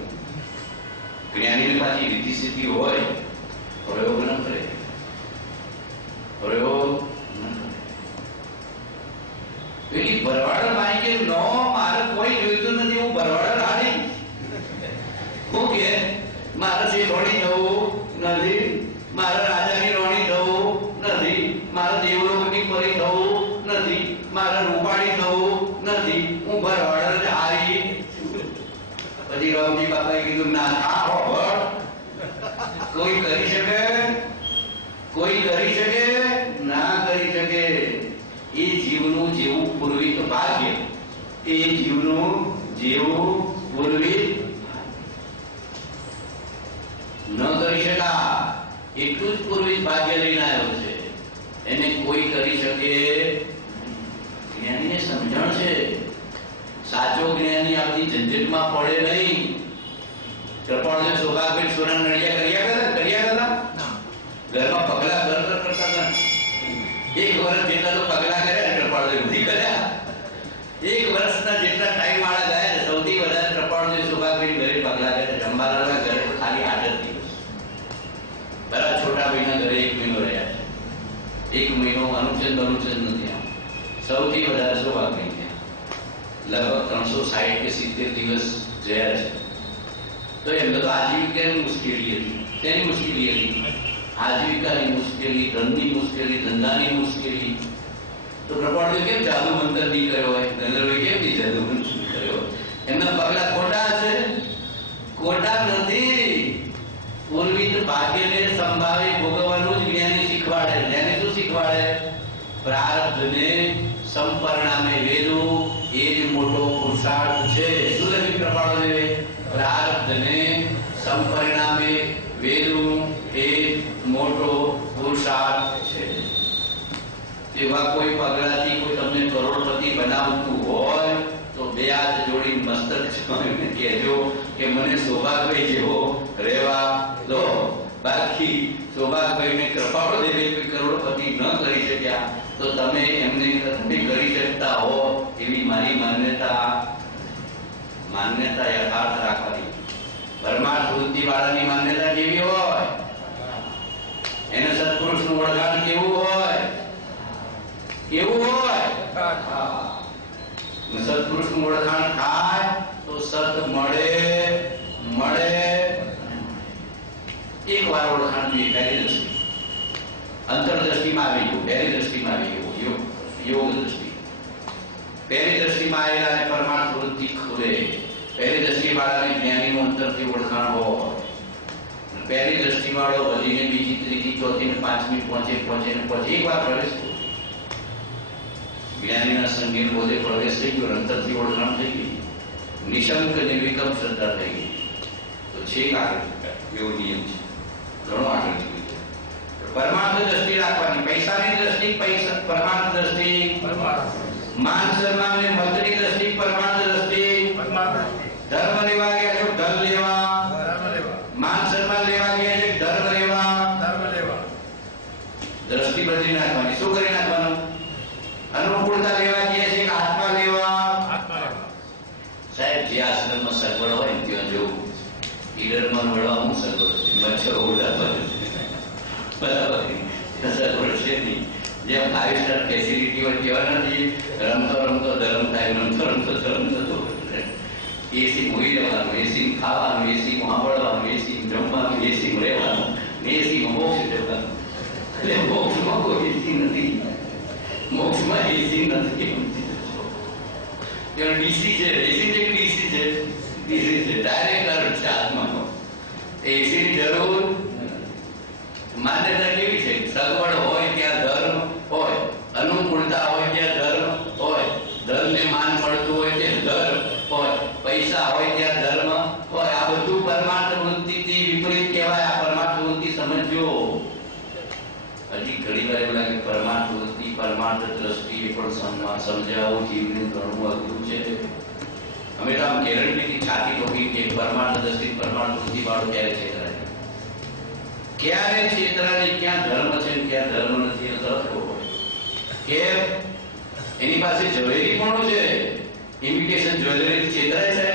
જ્ઞાનીને પાછી રીતિ સિદ્ધિ હોય, પ્રયોગ ન કરે, પ્રયોગ ન કરે. પેલી ભરવાડ માઈ કે નો, મારે કોઈ જોઈતું નથી, હું ભરવાડ રાણી. હું કે મારે શેઠવાણી થવું નથી, મારે રાજાની રાણી થવું નથી, મારે દેવલોકની પરી થવું નથી, મારે રૂપાળી થવું નથી, હું ભરવાડ જ હારી. પછી રામજી બાપાએ કીધું ના આ હોભળ, કોઈ કરી શકે? કોઈ કરી શકે? ના કરી શકે. એ જીવનું જેવું પૂર્વિક ભાગ્ય, એ જીવનું જેવું પૂર્વિક ન કરી શકા એટલું જ પૂર્વિક ભાગ્ય લઈને આવ્યો છે. એને કોઈ કરી શકે. જ્ઞાનીને સમજણ છે. સાચો જ્ઞાની આપણી ઝંઝટમાં પડે નહીં. ચરપાળને સોગાભાઈ સોના નળિયા કર્યા ઘરમાં પગલા કરતા હતા. એક વર્ષ જેટલા તો પગલા કર્યા, ચરપાળે નથી કર્યા. એક વર્ષના જેટલા ટાઈમ વાળા ગયા, સૌથી વધારે ચરપાળને સોગાભાઈ ઘરે પગલા કર્યા. જંબાલાલના ઘરે ખાલી 8 દિવસ. બરાબર છોટાભાઈના ઘરે 1 મહિનો રહ્યા છે. 1 મહિનો અનુચંદ નથી. સૌથી વધારે સોગાભાઈ લગભગ 360 કે 70 દિવસ જયા છે. તો એમને તો આજીવિકાની મુશ્કેલી હતી. તેની મુશ્કેલી હતી આજીવિકાની મુશ્કેલી, ધનની મુશ્કેલી, ધંધાની મુશ્કેલી. તો કૃપાળુ કેમ જાદુ મંત્ર નહીં કર્યો હોય? નરેન્દ્રભાઈ કેમ નહીં જાદુ મંત્ર કર્યો? એમના પગલા ખોટા છે? ખોટા નથી. પૂર્વિક ભાગ્યને સંભાવી ભોગવવાનું જ જ્ઞાની શીખવાડે. જ્ઞાની શું શીખવાડે? પ્રારબ્ધને સંપરિણામે વેદું એ જ મોટો પુરુષાર્થ છે. શું લખ્યું કૃપાળુદેવે? પ્રારબ્ધને સંપરિણામે વેદું એ મોટો પુરુષાર્થ છે. એવા કોઈ પગલાથી કોઈ તમને કરોડપતિ બનાવતું હોય તો 2 હાથ જોડી મસ્તક જોઈને કહેજો કે મને સૌભાગભાઈ જેવો રહેવા દો. બાકી સૌભાગભાઈને કૃપાળુદેવે કોઈ કરોડપતિ ન કરી શક્યા તો તમે એમને કરી શકતા હો એવી મારી માન્યતા યથાર્થ રાખવાની. પરમાર્થ વૃત્તિ વાળાની માન્યતા કેવી હોય? એને સત્પુરુષનું વળગાણ કેવું હોય? કેવું હોય? સત્પુરુષનું વળગાણ થાય તો સત મળે. એક વાર ઓળખાણ જોઈએ. પહેલી દ્રષ્ટિ અંતરદ્રષ્ટિમાં આવી ગયું, પહેલી દ્રષ્ટિમાં આવી ગયું, યોગ દ્રષ્ટિ. પહેલી દ્રષ્ટિમાં આવેલા અને પરમાર્થ વૃત્તિ ખુલે. પહેલી દ્રષ્ટિ વાળાને જ્ઞાનીનું અંતરથી ઓળખાણ હોય. પહેલી દ્રષ્ટિ વાળો વધીને બીજી, ત્રીજી, ચોથી ને 5મી પહોંચે એક વાર પ્રવેશ થયો. જ્ઞાનીના સંગીત બોધે પ્રવેશ થઈ ગયો, અંતરથી ઓળખાણ થઈ ગઈ, નિશંક નિર્વિકલ્પ શ્રદ્ધા થઈ ગઈ. તો છેક આગળ એવો નિયમ છે. ઘણો આગળ નીકળી જાય. પરમાર્થ દ્રષ્ટિ રાખવાની. પૈસાની દ્રષ્ટિ પરમાર્થ દ્રષ્ટિ, માન સન્માન ને મતની દ્રષ્ટિ પરમાર્થ દ્રષ્ટિ, ધર્મ લેવા ગયા છો ધન લેવા, માન સન્માન લેવા ગયા છે ધર્મ લેવા. દ્રષ્ટિ બદલી નાખવાની. શું કરી નાખવાનું? અનુકૂળતા લેવા ગયા છે કે આત્મા લેવા. સાહેબ જે આશ્રમમાં સગવડ હોય ત્યાં જવું. ઈડરમાં વળવા હું સગવડ છે, મચ્છરો ઉડા બરાબર સગવડ છે નહીં. જેમ 5 સ્ટાર ફેસિલિટી હોય કેવા નથી, રમતો રમતો ધર્મ થાય, રમતો રમતો ધર્મ થતો. એસી મૂવી લેવાનું, એસી ખાવાનું, એસી સાંભળવાનું, એસી જમવાનું, એસી રહેવાનું, એસી મોક્ષ જવાનું. એટલે મોક્ષમાં કોઈ એસી નથી, મોક્ષમાં એસી નથી. ડીસી છે, એસી છે કે ડીસી છે? ડીસી છે, ડાયરેક્ટ કરંટ છે આત્માનો. એસી ની જરૂર. માન્યતા કેવી છે? સગવડ હોય ત્યાં ધર્મ હોય, અનુકૂળતા હોય ત્યાં ધર્મ હોય, ધર્મને માન મળતું હોય ત્યાં ધર્મ હોય, પૈસા હોય ત્યાં ધર્મ હોય. આ બધું પરમાર્થ વૃત્તિથી વિપરીત કહેવાય. આ પરમાર્થ વૃત્તિ સમજજો. હજી ઘણી વાર એવું લાગે પરમાર્થ વૃત્તિ પરમાર્થ દ્રષ્ટિએ પણ સમજાવવું જીવને ઘણું અઘરું છે. અમે તો આમ ગેરંટીથી છાતી ઠોકી કે પરમાર્થ દ્રષ્ટિ પરમાર્થ વૃત્તિ વાળો ક્યારે છેતરાય, ક્યારે છેતરાય, ક્યાં ધર્મ છે ક્યાં ધર્મ નથી એ તરત ખબર કે એની પાસે જ્વેલરી પણ છે. ઇમિટેશન જ્વેલરી છેતરાય છે,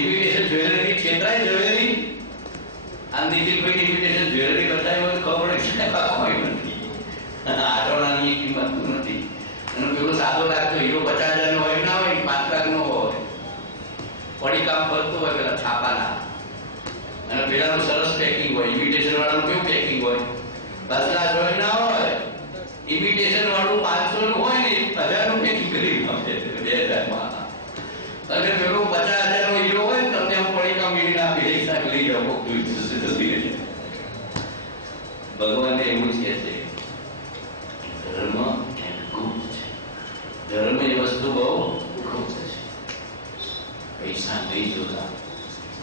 ઇમિટેશન જ્વેલરી છેતરાય. જ્વેલરી આ નિખિલભાઈ ઇમિટેશન જ્વેલરી બતાવી હોય તો ખબર પડે કે કોઈ નથી, આટોલાની કિંમત નથી. અને પેલો સાદો લાગતો હીરો 50,000 નો હોય ના હોય, 5 લાખ નો હોય, પડી કામ કરતું હોય પેલા છાપાના. અને પેલાનું સરસ પેકિંગ હોય, ઇમિટેશન વાળાનું કેવું પેકિંગ હોય, 10 લાખ હોય ના હોય. ઇમિટેશન વાળું 500 નું હોય ને 1000 નું પેકિંગ કરી 2000 માં. અને પેલું 50,000 નો હીરો હોય ને તમને આમ પડી કામ મીડી ના પેલી શાક લઈ જાવ કોક જોઈ જશે તો ભગવાન એવું જ કહે છે ધર્મ ગુપ્ત છે. ધર્મ એ વસ્તુ બહુ ગુપ્ત છે. પૈસા નહીં જોતા,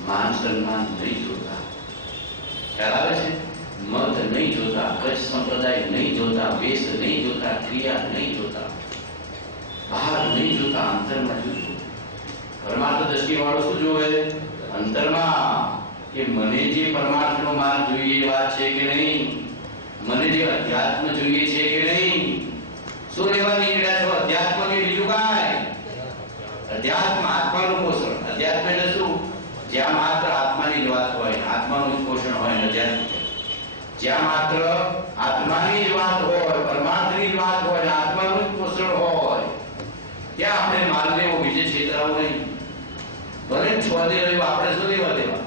માન સન્માન નહીં જોતા, ખ્યાલ આવે છે? મત નહીં જોતા, કચ્છ સંપ્રદાય નહીં જોતા, વેશ નહીં જોતા, ક્રિયા નહીં જોતા, બહાર નહીં જોતા, અંતરમાં જોજો. પરમાર્થ દ્રષ્ટિ વાળો શું જોવે? અંતરમાં કે મને જે પરમાર્થનો માર્ગ જોઈએ એ વાત છે કે નહીં, મને જે અધ્યાત્મ જોઈએ છે કે નહીં. શું લેવા નીકળ્યા છો? અધ્યાત્મ કે બીજું કાંઈ? અધ્યાત્મ આત્માનું પોષણ. અધ્યાત્મ એટલે શું? જ્યાં માત્ર આત્માની જ વાત હોય, આત્માનું જ પોષણ હોય અધ્યાત્મ. જ્યાં માત્ર આત્માની જ વાત હોય, પરમાર્થની જ વાત હોય, આત્માનું જ પોષણ હોય, ત્યાં આપણે માલ લેવો, બીજે છેતરાવું નહીં. ભલે છોડે રહ્યું, આપણે શું લેવા દેવા?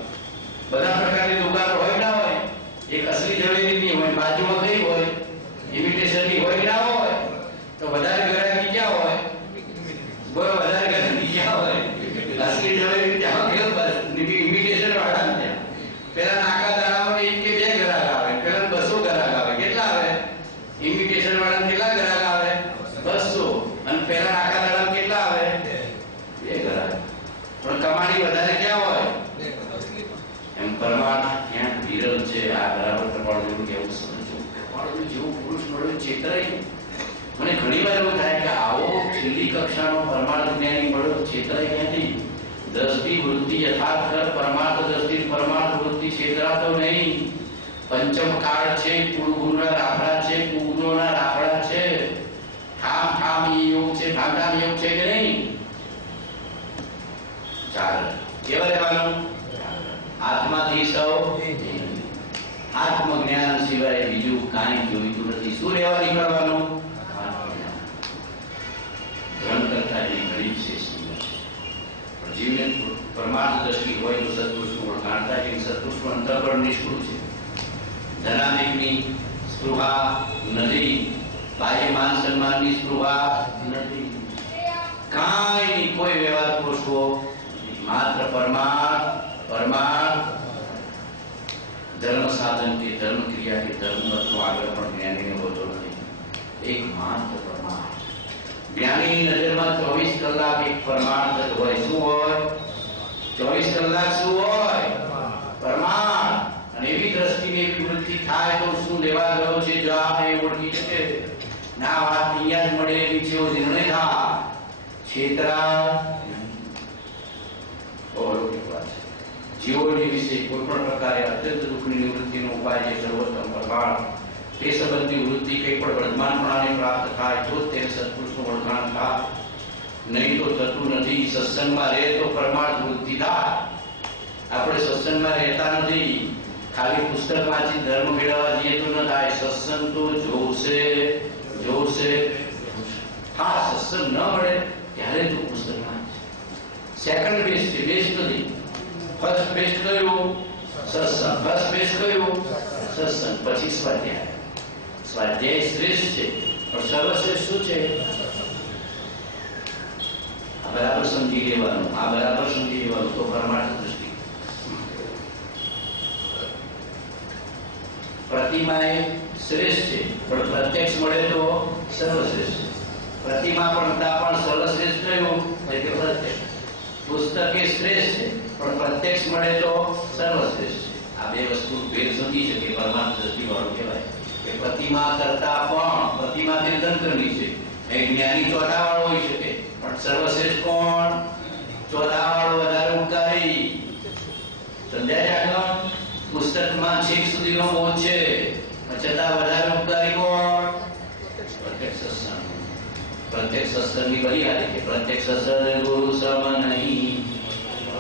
બધા પ્રકારની દુકાનો હોય ના હોય, એક અસલી જ્વેલરીની હોય, બાજુમાં કઈ હોય, ઇમિટેશનની હોય ના હોય, તો વધારે ગ્રાહકી ક્યાં હોય? બોલો વધારે ગ્રાહકી ક્યાં હોય? અસલી જ્વેલરી ત્યાં કેવું બસ ઇમિટેશન વાળા ત્યાં. પેલા નાકા દાડામાં 1 કે 2 ગ્રાહક આવે, પેલા 200 ગ્રાહક આવે. કેટલા આવે? ઇમિટેશન વાળા કેટલા ગ્રાહક આવે? 200. અને પેલા નાકા દાડામાં કેટલા આવે? 2 ગ્રાહક. પણ કમાણી વધારે ક્યાં હોય? એમ પરમાર્થ ક્યાં વિરલ છે. આ બરાબર કપાળું કેવું સમજો. કપાળું જેવું પુરુષ મળ્યો છેતરાય. મને ઘણી વાર એવું થાય કે આવો છેલ્લી કક્ષાનો પરમાર્થ જ્ઞાની મળ્યો છેતરાય ક્યાંથી? દ્રષ્ટિ વૃત્તિ યથાર્થ કર, પરમાર્થ દ્રષ્ટિ પરમાર્થ વૃત્તિ છેતરાતો નહીં. પંચમ કાળ છે, કુળગુના રાફડા છે, કુગુનોના રાફડા છે. ઠામ ઠામ યોગ છે, ઠામ ઠામ યોગ છે કે નહીં? ચાલ કેવા રહેવાનું? આત્માથી સૌ આત્મજ્ઞાન સિવાય બીજું કાંઈ જોઈતું નથી. શું લેવા નીકળવાનું? ધન કરતા એ ઘણી વિશેષ કિંમત છે. પણ જીવને પરમાર્થ દ્રષ્ટિ હોય તો સત્પુરુષનું ઓળખાણ થાય કે સત્પુરુષનું અંતઃકરણ નિષ્કુળ છે. ધનાધિકની સ્પૃહા નથી, બાહ્ય માન સન્માનની સ્પૃહા નથી, કાંઈ કોઈ વ્યવહાર પોષવો, માત્ર પરમાર્થ પરમાર્થ. ધર્મ સાધન કે ધર્મ ક્રિયા કે ધર્મ મતનો આગળ પણ જ્ઞાનીને હોતો નથી. એક માત્ર પરમાર્થ. જ્ઞાનીની નજરમાં 24 કલાક એક પરમાર્થ જ હોય. શું હોય? 24 કલાક શું હોય? પરમાર્થ. અને એવી દ્રષ્ટિની એવી વૃત્તિ થાય તો શું લેવા ગયો છે જવાબ એ ઓળખી શકે. ના વાત અહીંયા જ મળે એવી છે એવો નિર્ણય થાય. છેતરા જીવોની વિશે કોઈ પણ પ્રકારે અત્યંત દુઃખની નિવૃત્તિનો ઉપાય છે સર્વોત્તમ પરમાર્થ. તે સંબંધી વૃત્તિ કંઈ પણ વર્તમાનપણાને પ્રાપ્ત થાય તો તેને સત્પુરુષનું ઓળખાણ થાય, નહીં તો થતું નથી. સત્સંગમાં રહે તો પરમાર્થ વૃત્તિ થાય. આપણે સત્સંગમાં રહેતા નથી, ખાલી પુસ્તક વાંચી ધર્મ મેળવવા જઈએ તો ન થાય. સત્સંગ તો જોશે જોશે. હા, સત્સંગ ન મળે ત્યારે તું પુસ્તક વાંચ. સેકન્ડ બેસ્ટ છે, બેસ્ટ નથી. ફર્સ્ટ બેસ્ટ કયું? સત્સંગ. ફર્સ્ટ બેસ્ટ કયું? સત્સંગ. પછી સ્વાધ્યાય. સ્વાધ્યાય શ્રેષ્ઠ છે, પણ સર્વશ્રેષ્ઠ શું છે? આ બરાબર સમજી લેવાનું, આ બરાબર સમજી લેવાનું તો પરમાર્થ દૃષ્ટિ. પ્રતિમા એ શ્રેષ્ઠ છે, પણ પ્રત્યક્ષ મળે તો સર્વશ્રેષ્ઠ. પ્રતિમા પણ સર્વશ્રેષ્ઠ કયું? એટલે પ્રત્યક્ષ. પુસ્તક એ શ્રેષ્ઠ છે, પણ પ્રત્યક્ષ મળે તો સર્વશ્રેષ્ઠ છે. આ બે વસ્તુ ભેદ સમજી શકે પરમાર્થ દૃષ્ટિ વાળું કહેવાય કે પ્રતિમા કરતા પણ પ્રતિમા તીર્થંકરની છે, એ જ્ઞાની ચોથા વાળો હોઈ શકે, પણ સર્વશ્રેષ્ઠ કોણ? ચોથા વાળો વધારે ઉપકારી. સમજાય આગળ? પુસ્તકમાં છેક સુધીનો બોધ છે, છતાં વધારે ઉપકારી કોણ? પ્રત્યક્ષ સત્સંગ. પ્રત્યક્ષ સત્સંગની બલિહારી છે. પ્રત્યક્ષ સદગુરુ સમ નહીં,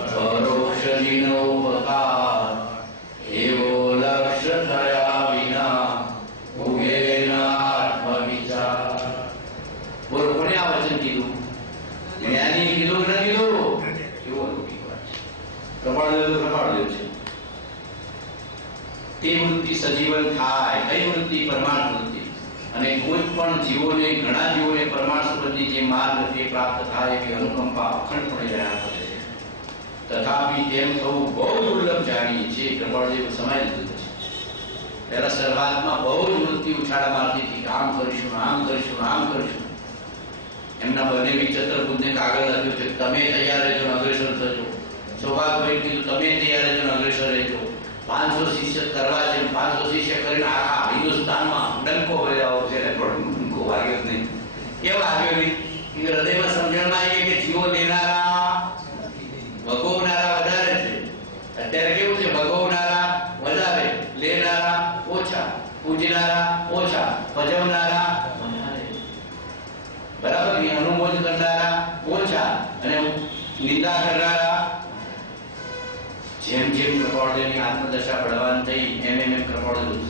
પરોક્ષ જીનો ઉપકાર, એવો લક્ષ્ય થયા વિના ઉગે ન આત્મવિચાર. બોલો, કોને આ વચન કીધું? જ્ઞાની કીધું કે ન કીધું? કેવો અલૌકિક વાત છે. પ્રમાણ છે. તે વૃત્તિ સજીવન થાય. કઈ વૃત્તિ? પરમાર્થ વૃત્તિ. અને કોઈ પણ જીવોને, ઘણા જીવોને પરમાર્થ સંબંધી જે માર્ગ તે પ્રાપ્ત થાય એવી અનુકંપા અખંડપણે રહ્યા કરે છે. તથાપિ તેમ થવું બહુ દુર્લભ જાણીએ છીએ. કૃપાળદેવ સમાઈ લીધું છે. પહેલા શરૂઆતમાં બહુ જ વૃત્તિ ઉછાળા મારતી હતી કે આમ કરીશું, આમ કરીશું, આમ કરીશું. એમના બંને વિચિત્રબુદ્ધને કાગળ લખ્યું છે, તમે તૈયાર રહેજો, અગ્રેસર થજો. સૌભાગભાઈ કીધું, તમે તૈયાર રહેજો, અગ્રેસર રહેજો. 500 શિષ્ય કરવા છે, 500 શિષ્ય કરીને આખા હિન્દુસ્તાનમાં ડંકો વગાડ્યો છે, પણ ડંકો વાગ્યો જ નહીં. કેમ વાગ્યો નહીં? હૃદયમાં સમજણમાં આવી કે જીવો લેનારા ભગવનારા વધારે છે. અત્યારે કેવું છે? ભગવનારા વધારે, લેનારા ઓછા, પૂજનારા ઓછા, ભજવનારા વધારે. બરાબર? અનુમોદ કરનારા ઓછા અને નિંદા કરનારા. જેમ જેમ કૃપાળદેવની આત્મદશા બળવાન થઈ એમ એમ કૃપાળદેવ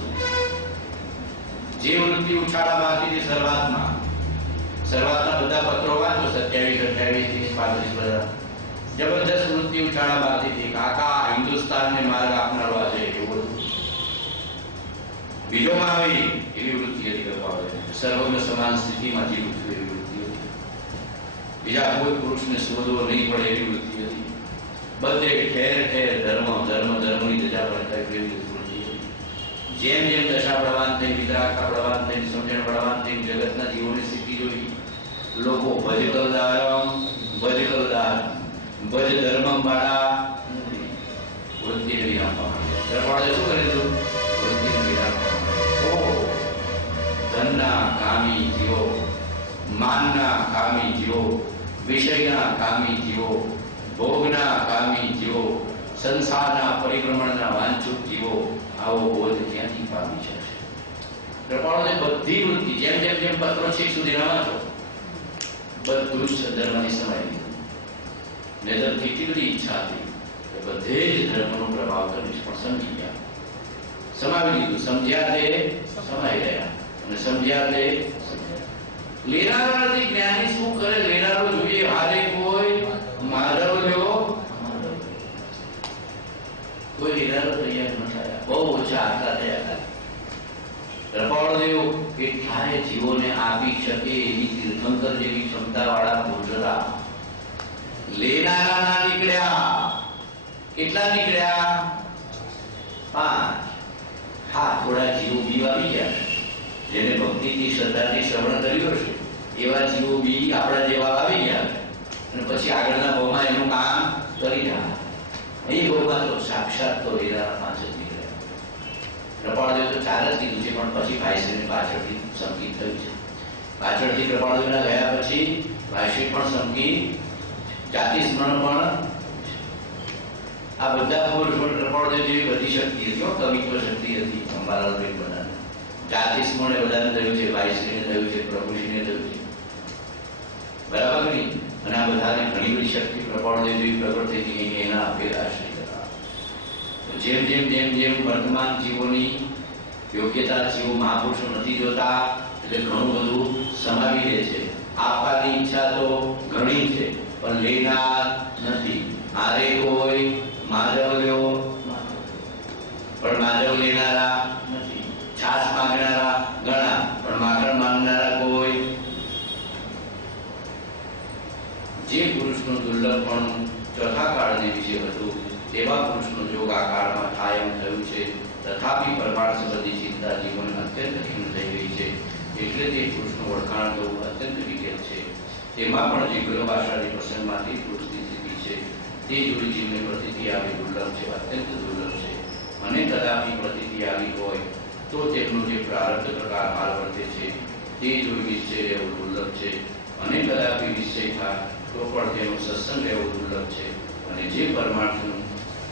જે વૃત્તિ ઉછાળા મારતી હતી શરૂઆતના બધા પત્રો વાંચો, 27, 28, 30, 35 બધા જબરદસ્ત વૃત્તિ ઉછાળા મારતી હતી. આખા હિન્દુસ્તાનને માર્ગ આપનારો આજે એવું બીજોમાં આવી એવી વૃત્તિ હતી કૃપાળદેવ. સર્વને સમાન સ્થિતિમાં જીવવું એવી વૃત્તિ હતી. બીજા કોઈ પુરુષને શોધવો નહીં પડે એવી વૃત્તિ હતી. બધે ઠેર ઠેર ધર્મની ધજા ફરકાવી એવી વૃત્તિ હતી. જેમ જેમ દશા બળવાન થઈ, વિતરાગતા બળવાન થઈ, સમજણ બળવાન થઈ, જગતના જીવોની સ્થિતિ જોઈ, લોકો ભજ કલદારમ, ભજ કલદાર, ભજ ધર્મમ વાળા વૃત્તિને વિરામ પામ્યા. કૃપાળે શું કરેલું? વૃત્તિને વિરામ પામ્યા. ધનના કામી જીવો, માનના કામી જીવો, વિષયના કામી જીવો, ભોગના કામી જીવો, સંસારના પરિભ્રમણના વાંછુક જીવો આવો બોધ ક્યાંથી પામી છે? કૃપાળુને બધી વૃત્તિ જેમ જેમ જેમ પત્રો છે સુધી વાંચો, બધું જ ધર્મની સમાઈ લીધું. નેતરથી એટલી બધી ઈચ્છા હતી કે બધે જ ધર્મનો પ્રભાવ કરીશ, પણ સમજી ગયા, સમાવી લીધું. સમજ્યા તે સમાઈ ગયા, અને સમજ્યા તે લેનારા નથી. જ્ઞાની શું કરે? લેનારો જોઈએ. હારે કોઈ માધવ લ્યો, કોઈ લેનારો તૈયાર ન થયા. બહુ ઓછા આટલા થયા. કૃપાળદેવ કેટલાય જીવોને આપી શકે એવી તીર્થંકર જેવી ક્ષમતા વાળા પુરુષરા લેનારા ના નીકળ્યા. કેટલા નીકળ્યા? 5. હા, થોડા જીવો બી આવી ગયા, જેને ભક્તિથી શ્રદ્ધાથી શ્રવણ કર્યું હશે એવા જીવો બી આપણા જેવા આવી ગયા, અને પછી આગળના ભાવમાં એનું કામ કરી રહ્યા. એ ભાવમાં તો સાક્ષાત તો લેનારા 5 જ નીકળ્યા. કૃપાળદેવ તો 4 જ કીધું છે, પણ પછી ભાઈશ્રીને પાછળથી સંકિત થયું છે. પાછળથી કૃપાળદેવના ગયા પછી ભાઈશ્રી પણ સંકિત, જાતિ સ્મરણ પણ. આ બધા પુરુષો કૃપાળદેવ જેવી બધી શક્તિ હતી, કવિત્વ શક્તિ હતી અંબાલાલભાઈ બધાને. જાતિ સ્મરણ બધાને થયું છે, ભાઈશ્રીને થયું છે, પ્રભુશ્રીને થયું છે. બરાબર નહીં? અને આ બધાને ઘણી બધી શક્તિ કૃપાળદેવ જેવી પ્રગટ થઈ હતી, એના અભેદ આશ્રય હતા. જેમ જેમ જેમ જેમ વર્તમાન જીવોની યોગ્યતા જીવો મહાપુરુષો નથી જોતા એટલે ઘણું બધું સમાવી દે છે. આપવાની ઈચ્છા તો ઘણી છે પણ લેનાર નથી. આરે કોઈ માધવ લ્યો પણ માધવ લેનારા નથી. છાસ માંગનારા ઘણા પણ માખણ માંગનારા કોઈ. જે પુરુષનું દુર્લભપણું ચોથા કાળને વિશે હતું તેવા પુરુષનો જોગ આ કાળમાં થાય એમ થયું છે. તથાપિ પરમાર્થ સંબંધી ચિંતા જીવન અત્યંત ખીણ થઈ ગઈ છે. એટલે તે પુરુષનું ઓળખાણ થવું અત્યંત વિકેલ છે. તેમાં પણ જે ગૃહભાષાની પ્રસંગમાંથી પુરુષની સ્થિતિ છે તે જોડી જીવને પ્રતિતિ આવી દુર્લભ છે, અત્યંત દુર્લભ છે. અને કદાપી પ્રતિતિ આવી હોય તો તેમનો જે પ્રારબ્ધ પ્રકાર હાલ વર્તે છે તે જોઈ નિશ્ચય રહેવું દુર્લભ છે. અને કદાપી નિશ્ચય થાય તો પણ તેનો સત્સંગ રહેવું દુર્લભ છે. અને જે પરમાર્થનું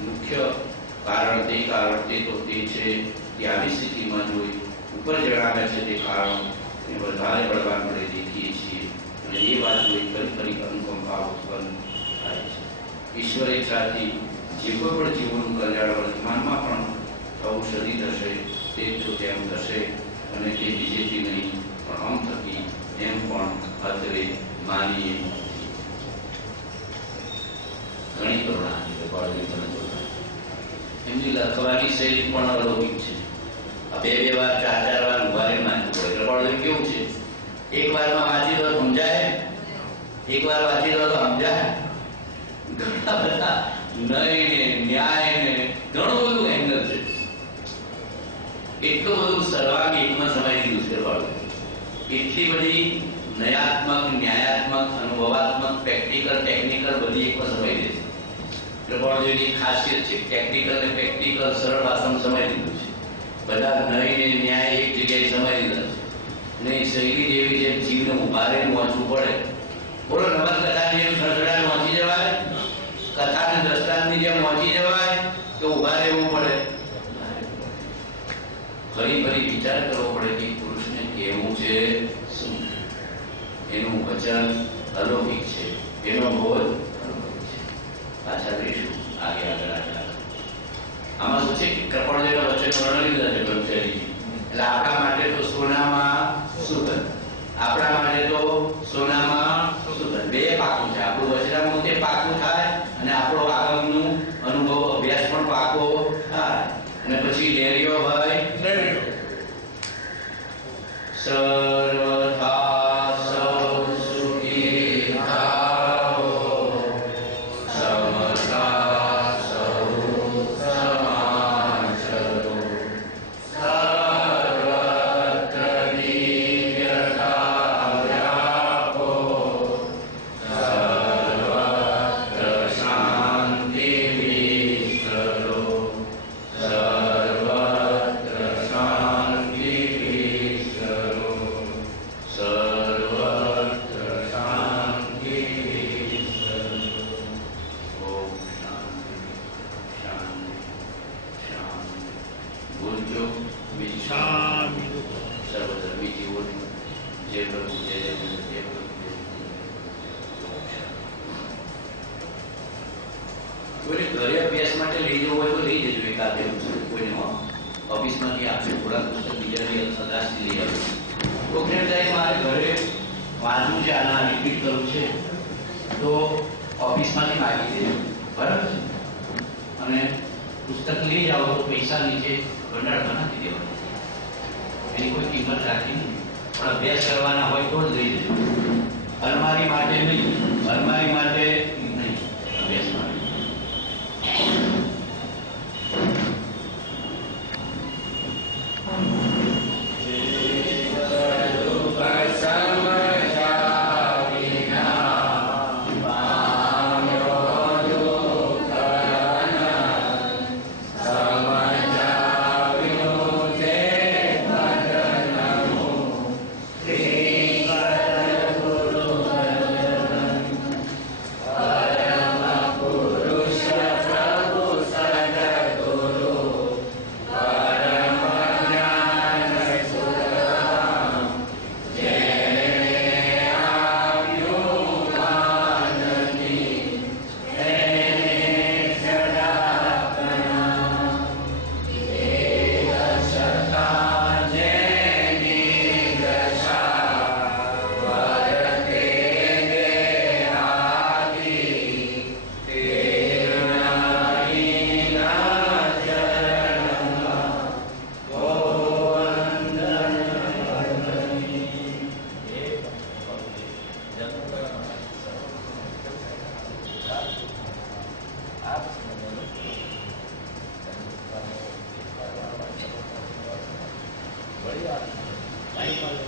મુખ્ય કારણ તે તો તે છે તે આવી સ્થિતિમાં જોઈ ઉપર જણાવ્યા છે તે કારણ વધારે બળવાન આપણે દેખીએ છીએ. અને એ વાત જોઈ ફરી અનુકંપા ઉત્પન્ન થાય છે. ઈશ્વર ઈચ્છાથી જે કોઈ પણ જીવોનું કલ્યાણ વર્તમાનમાં પણ થવું સદી થશે તે તો તેમ થશે. અને તે બીજેથી નહીં પણ આમ થકી એમ પણ અત્રે માનીએ. ઘણી કરુણા એમની લખવાની શૈલી પણ અલૌકિક છે. બે વાર ચાર વાર ઉભા રહી વાંચવું પડે. કૃપાળુ કેવું છે, એક વારમાં વાંચી દો સમજાય, એક વાર વાંચી દો તો સમજાય. ઘણા બધા નય ને ન્યાય ને ઘણું બધું એંગલ છે. એટલું બધું સર્વાંગ એકમાં સમાઈ દીધું છે કૃપાળુ. એટલી બધી નયાત્મક, ન્યાયાત્મક, અનુભવાત્મક, પ્રેક્ટિકલ, ટેકનિકલ બધી એકમાં સમાઈ દે છે. કૃપાળુજીની ખાસિયત છે ટેકનિકલ ને પ્રેક્ટિકલ સરળ ભાષામાં સમાઈ દીધું છે. બધા નય ને ન્યાય એક જગ્યાએ સમાઈ દીધા છે. ને શૈલી જેવી છે જીવને ઉભા રહીને વાંચવું પડે. બોલો નવલકથાની જેમ સડસડાટ વાંચી જવાય? કથાને દ્રષ્ટાંતની જેમ વાંચી જવાય કે ઉભા રહેવું પડે? ફરી વિચાર કરવો પડે કે પુરુષને કેવું છે શું. એનું વચન અલૌકિક છે, એનો બોધ અલૌકિક છે. પાછા લઈશું આગળ. આમાં શું છે કે કૃપાળુજીના વચન વર્ણવી દીધા છે બ્રહ્મચારી. એટલે આપણા માટે તો સોનામાં સુગંધ, આપણા માટે તો સોનામાં સુગંધ બે પાકું છે. આપણું વચનામું તે પાકું થાય અને આપણો આગમનું અનુભવ અભ્યાસ પણ પાકો થાય. અને પછી લેરીઓ ભાઈ સર્વથા સૌ સુખી થાઓ, સમતા સૌ સમાન ચલો, સર્વત્ર દિવ્યતા વ્યાપો, સર્વત્ર શાંતિ વિસ્તરો, સર્વત્ર શાંતિ વિસ્તરો, સર્વત્ર શાંતિ વિસ્તરો. ઓમ શાંતિ શાંતિ શાંતિ. બોલજો વિશામ સર્વધર્મી જીવોનું જે પ્રભુ જે પ્રભુ. કોઈને ઘરે અભ્યાસ માટે લઈ જવું હોય તો લઈ જજો. એકાદ કોઈને ઓફિસમાંથી આપશે થોડાક પુસ્તક બીજા સદાશથી લઈ આવે. કોઈને જાય મારે ઘરે વાંચવું છે, આના રિપીટ કરવું છે તો ઓફિસમાંથી માગી દેજો, બરાબર છે. અને પુસ્તક લઈ જાઓ તો પૈસા નીચે ભંડારમાં નાખી દેવાના. એની કોઈ કિંમત રાખી નહીં, પણ અભ્યાસ કરવાના હોય તો જ લઈ જજો. અલમારી માટે નહીં, અલમારી માટે નહીં, અભ્યાસ માટે. Oh આત્મા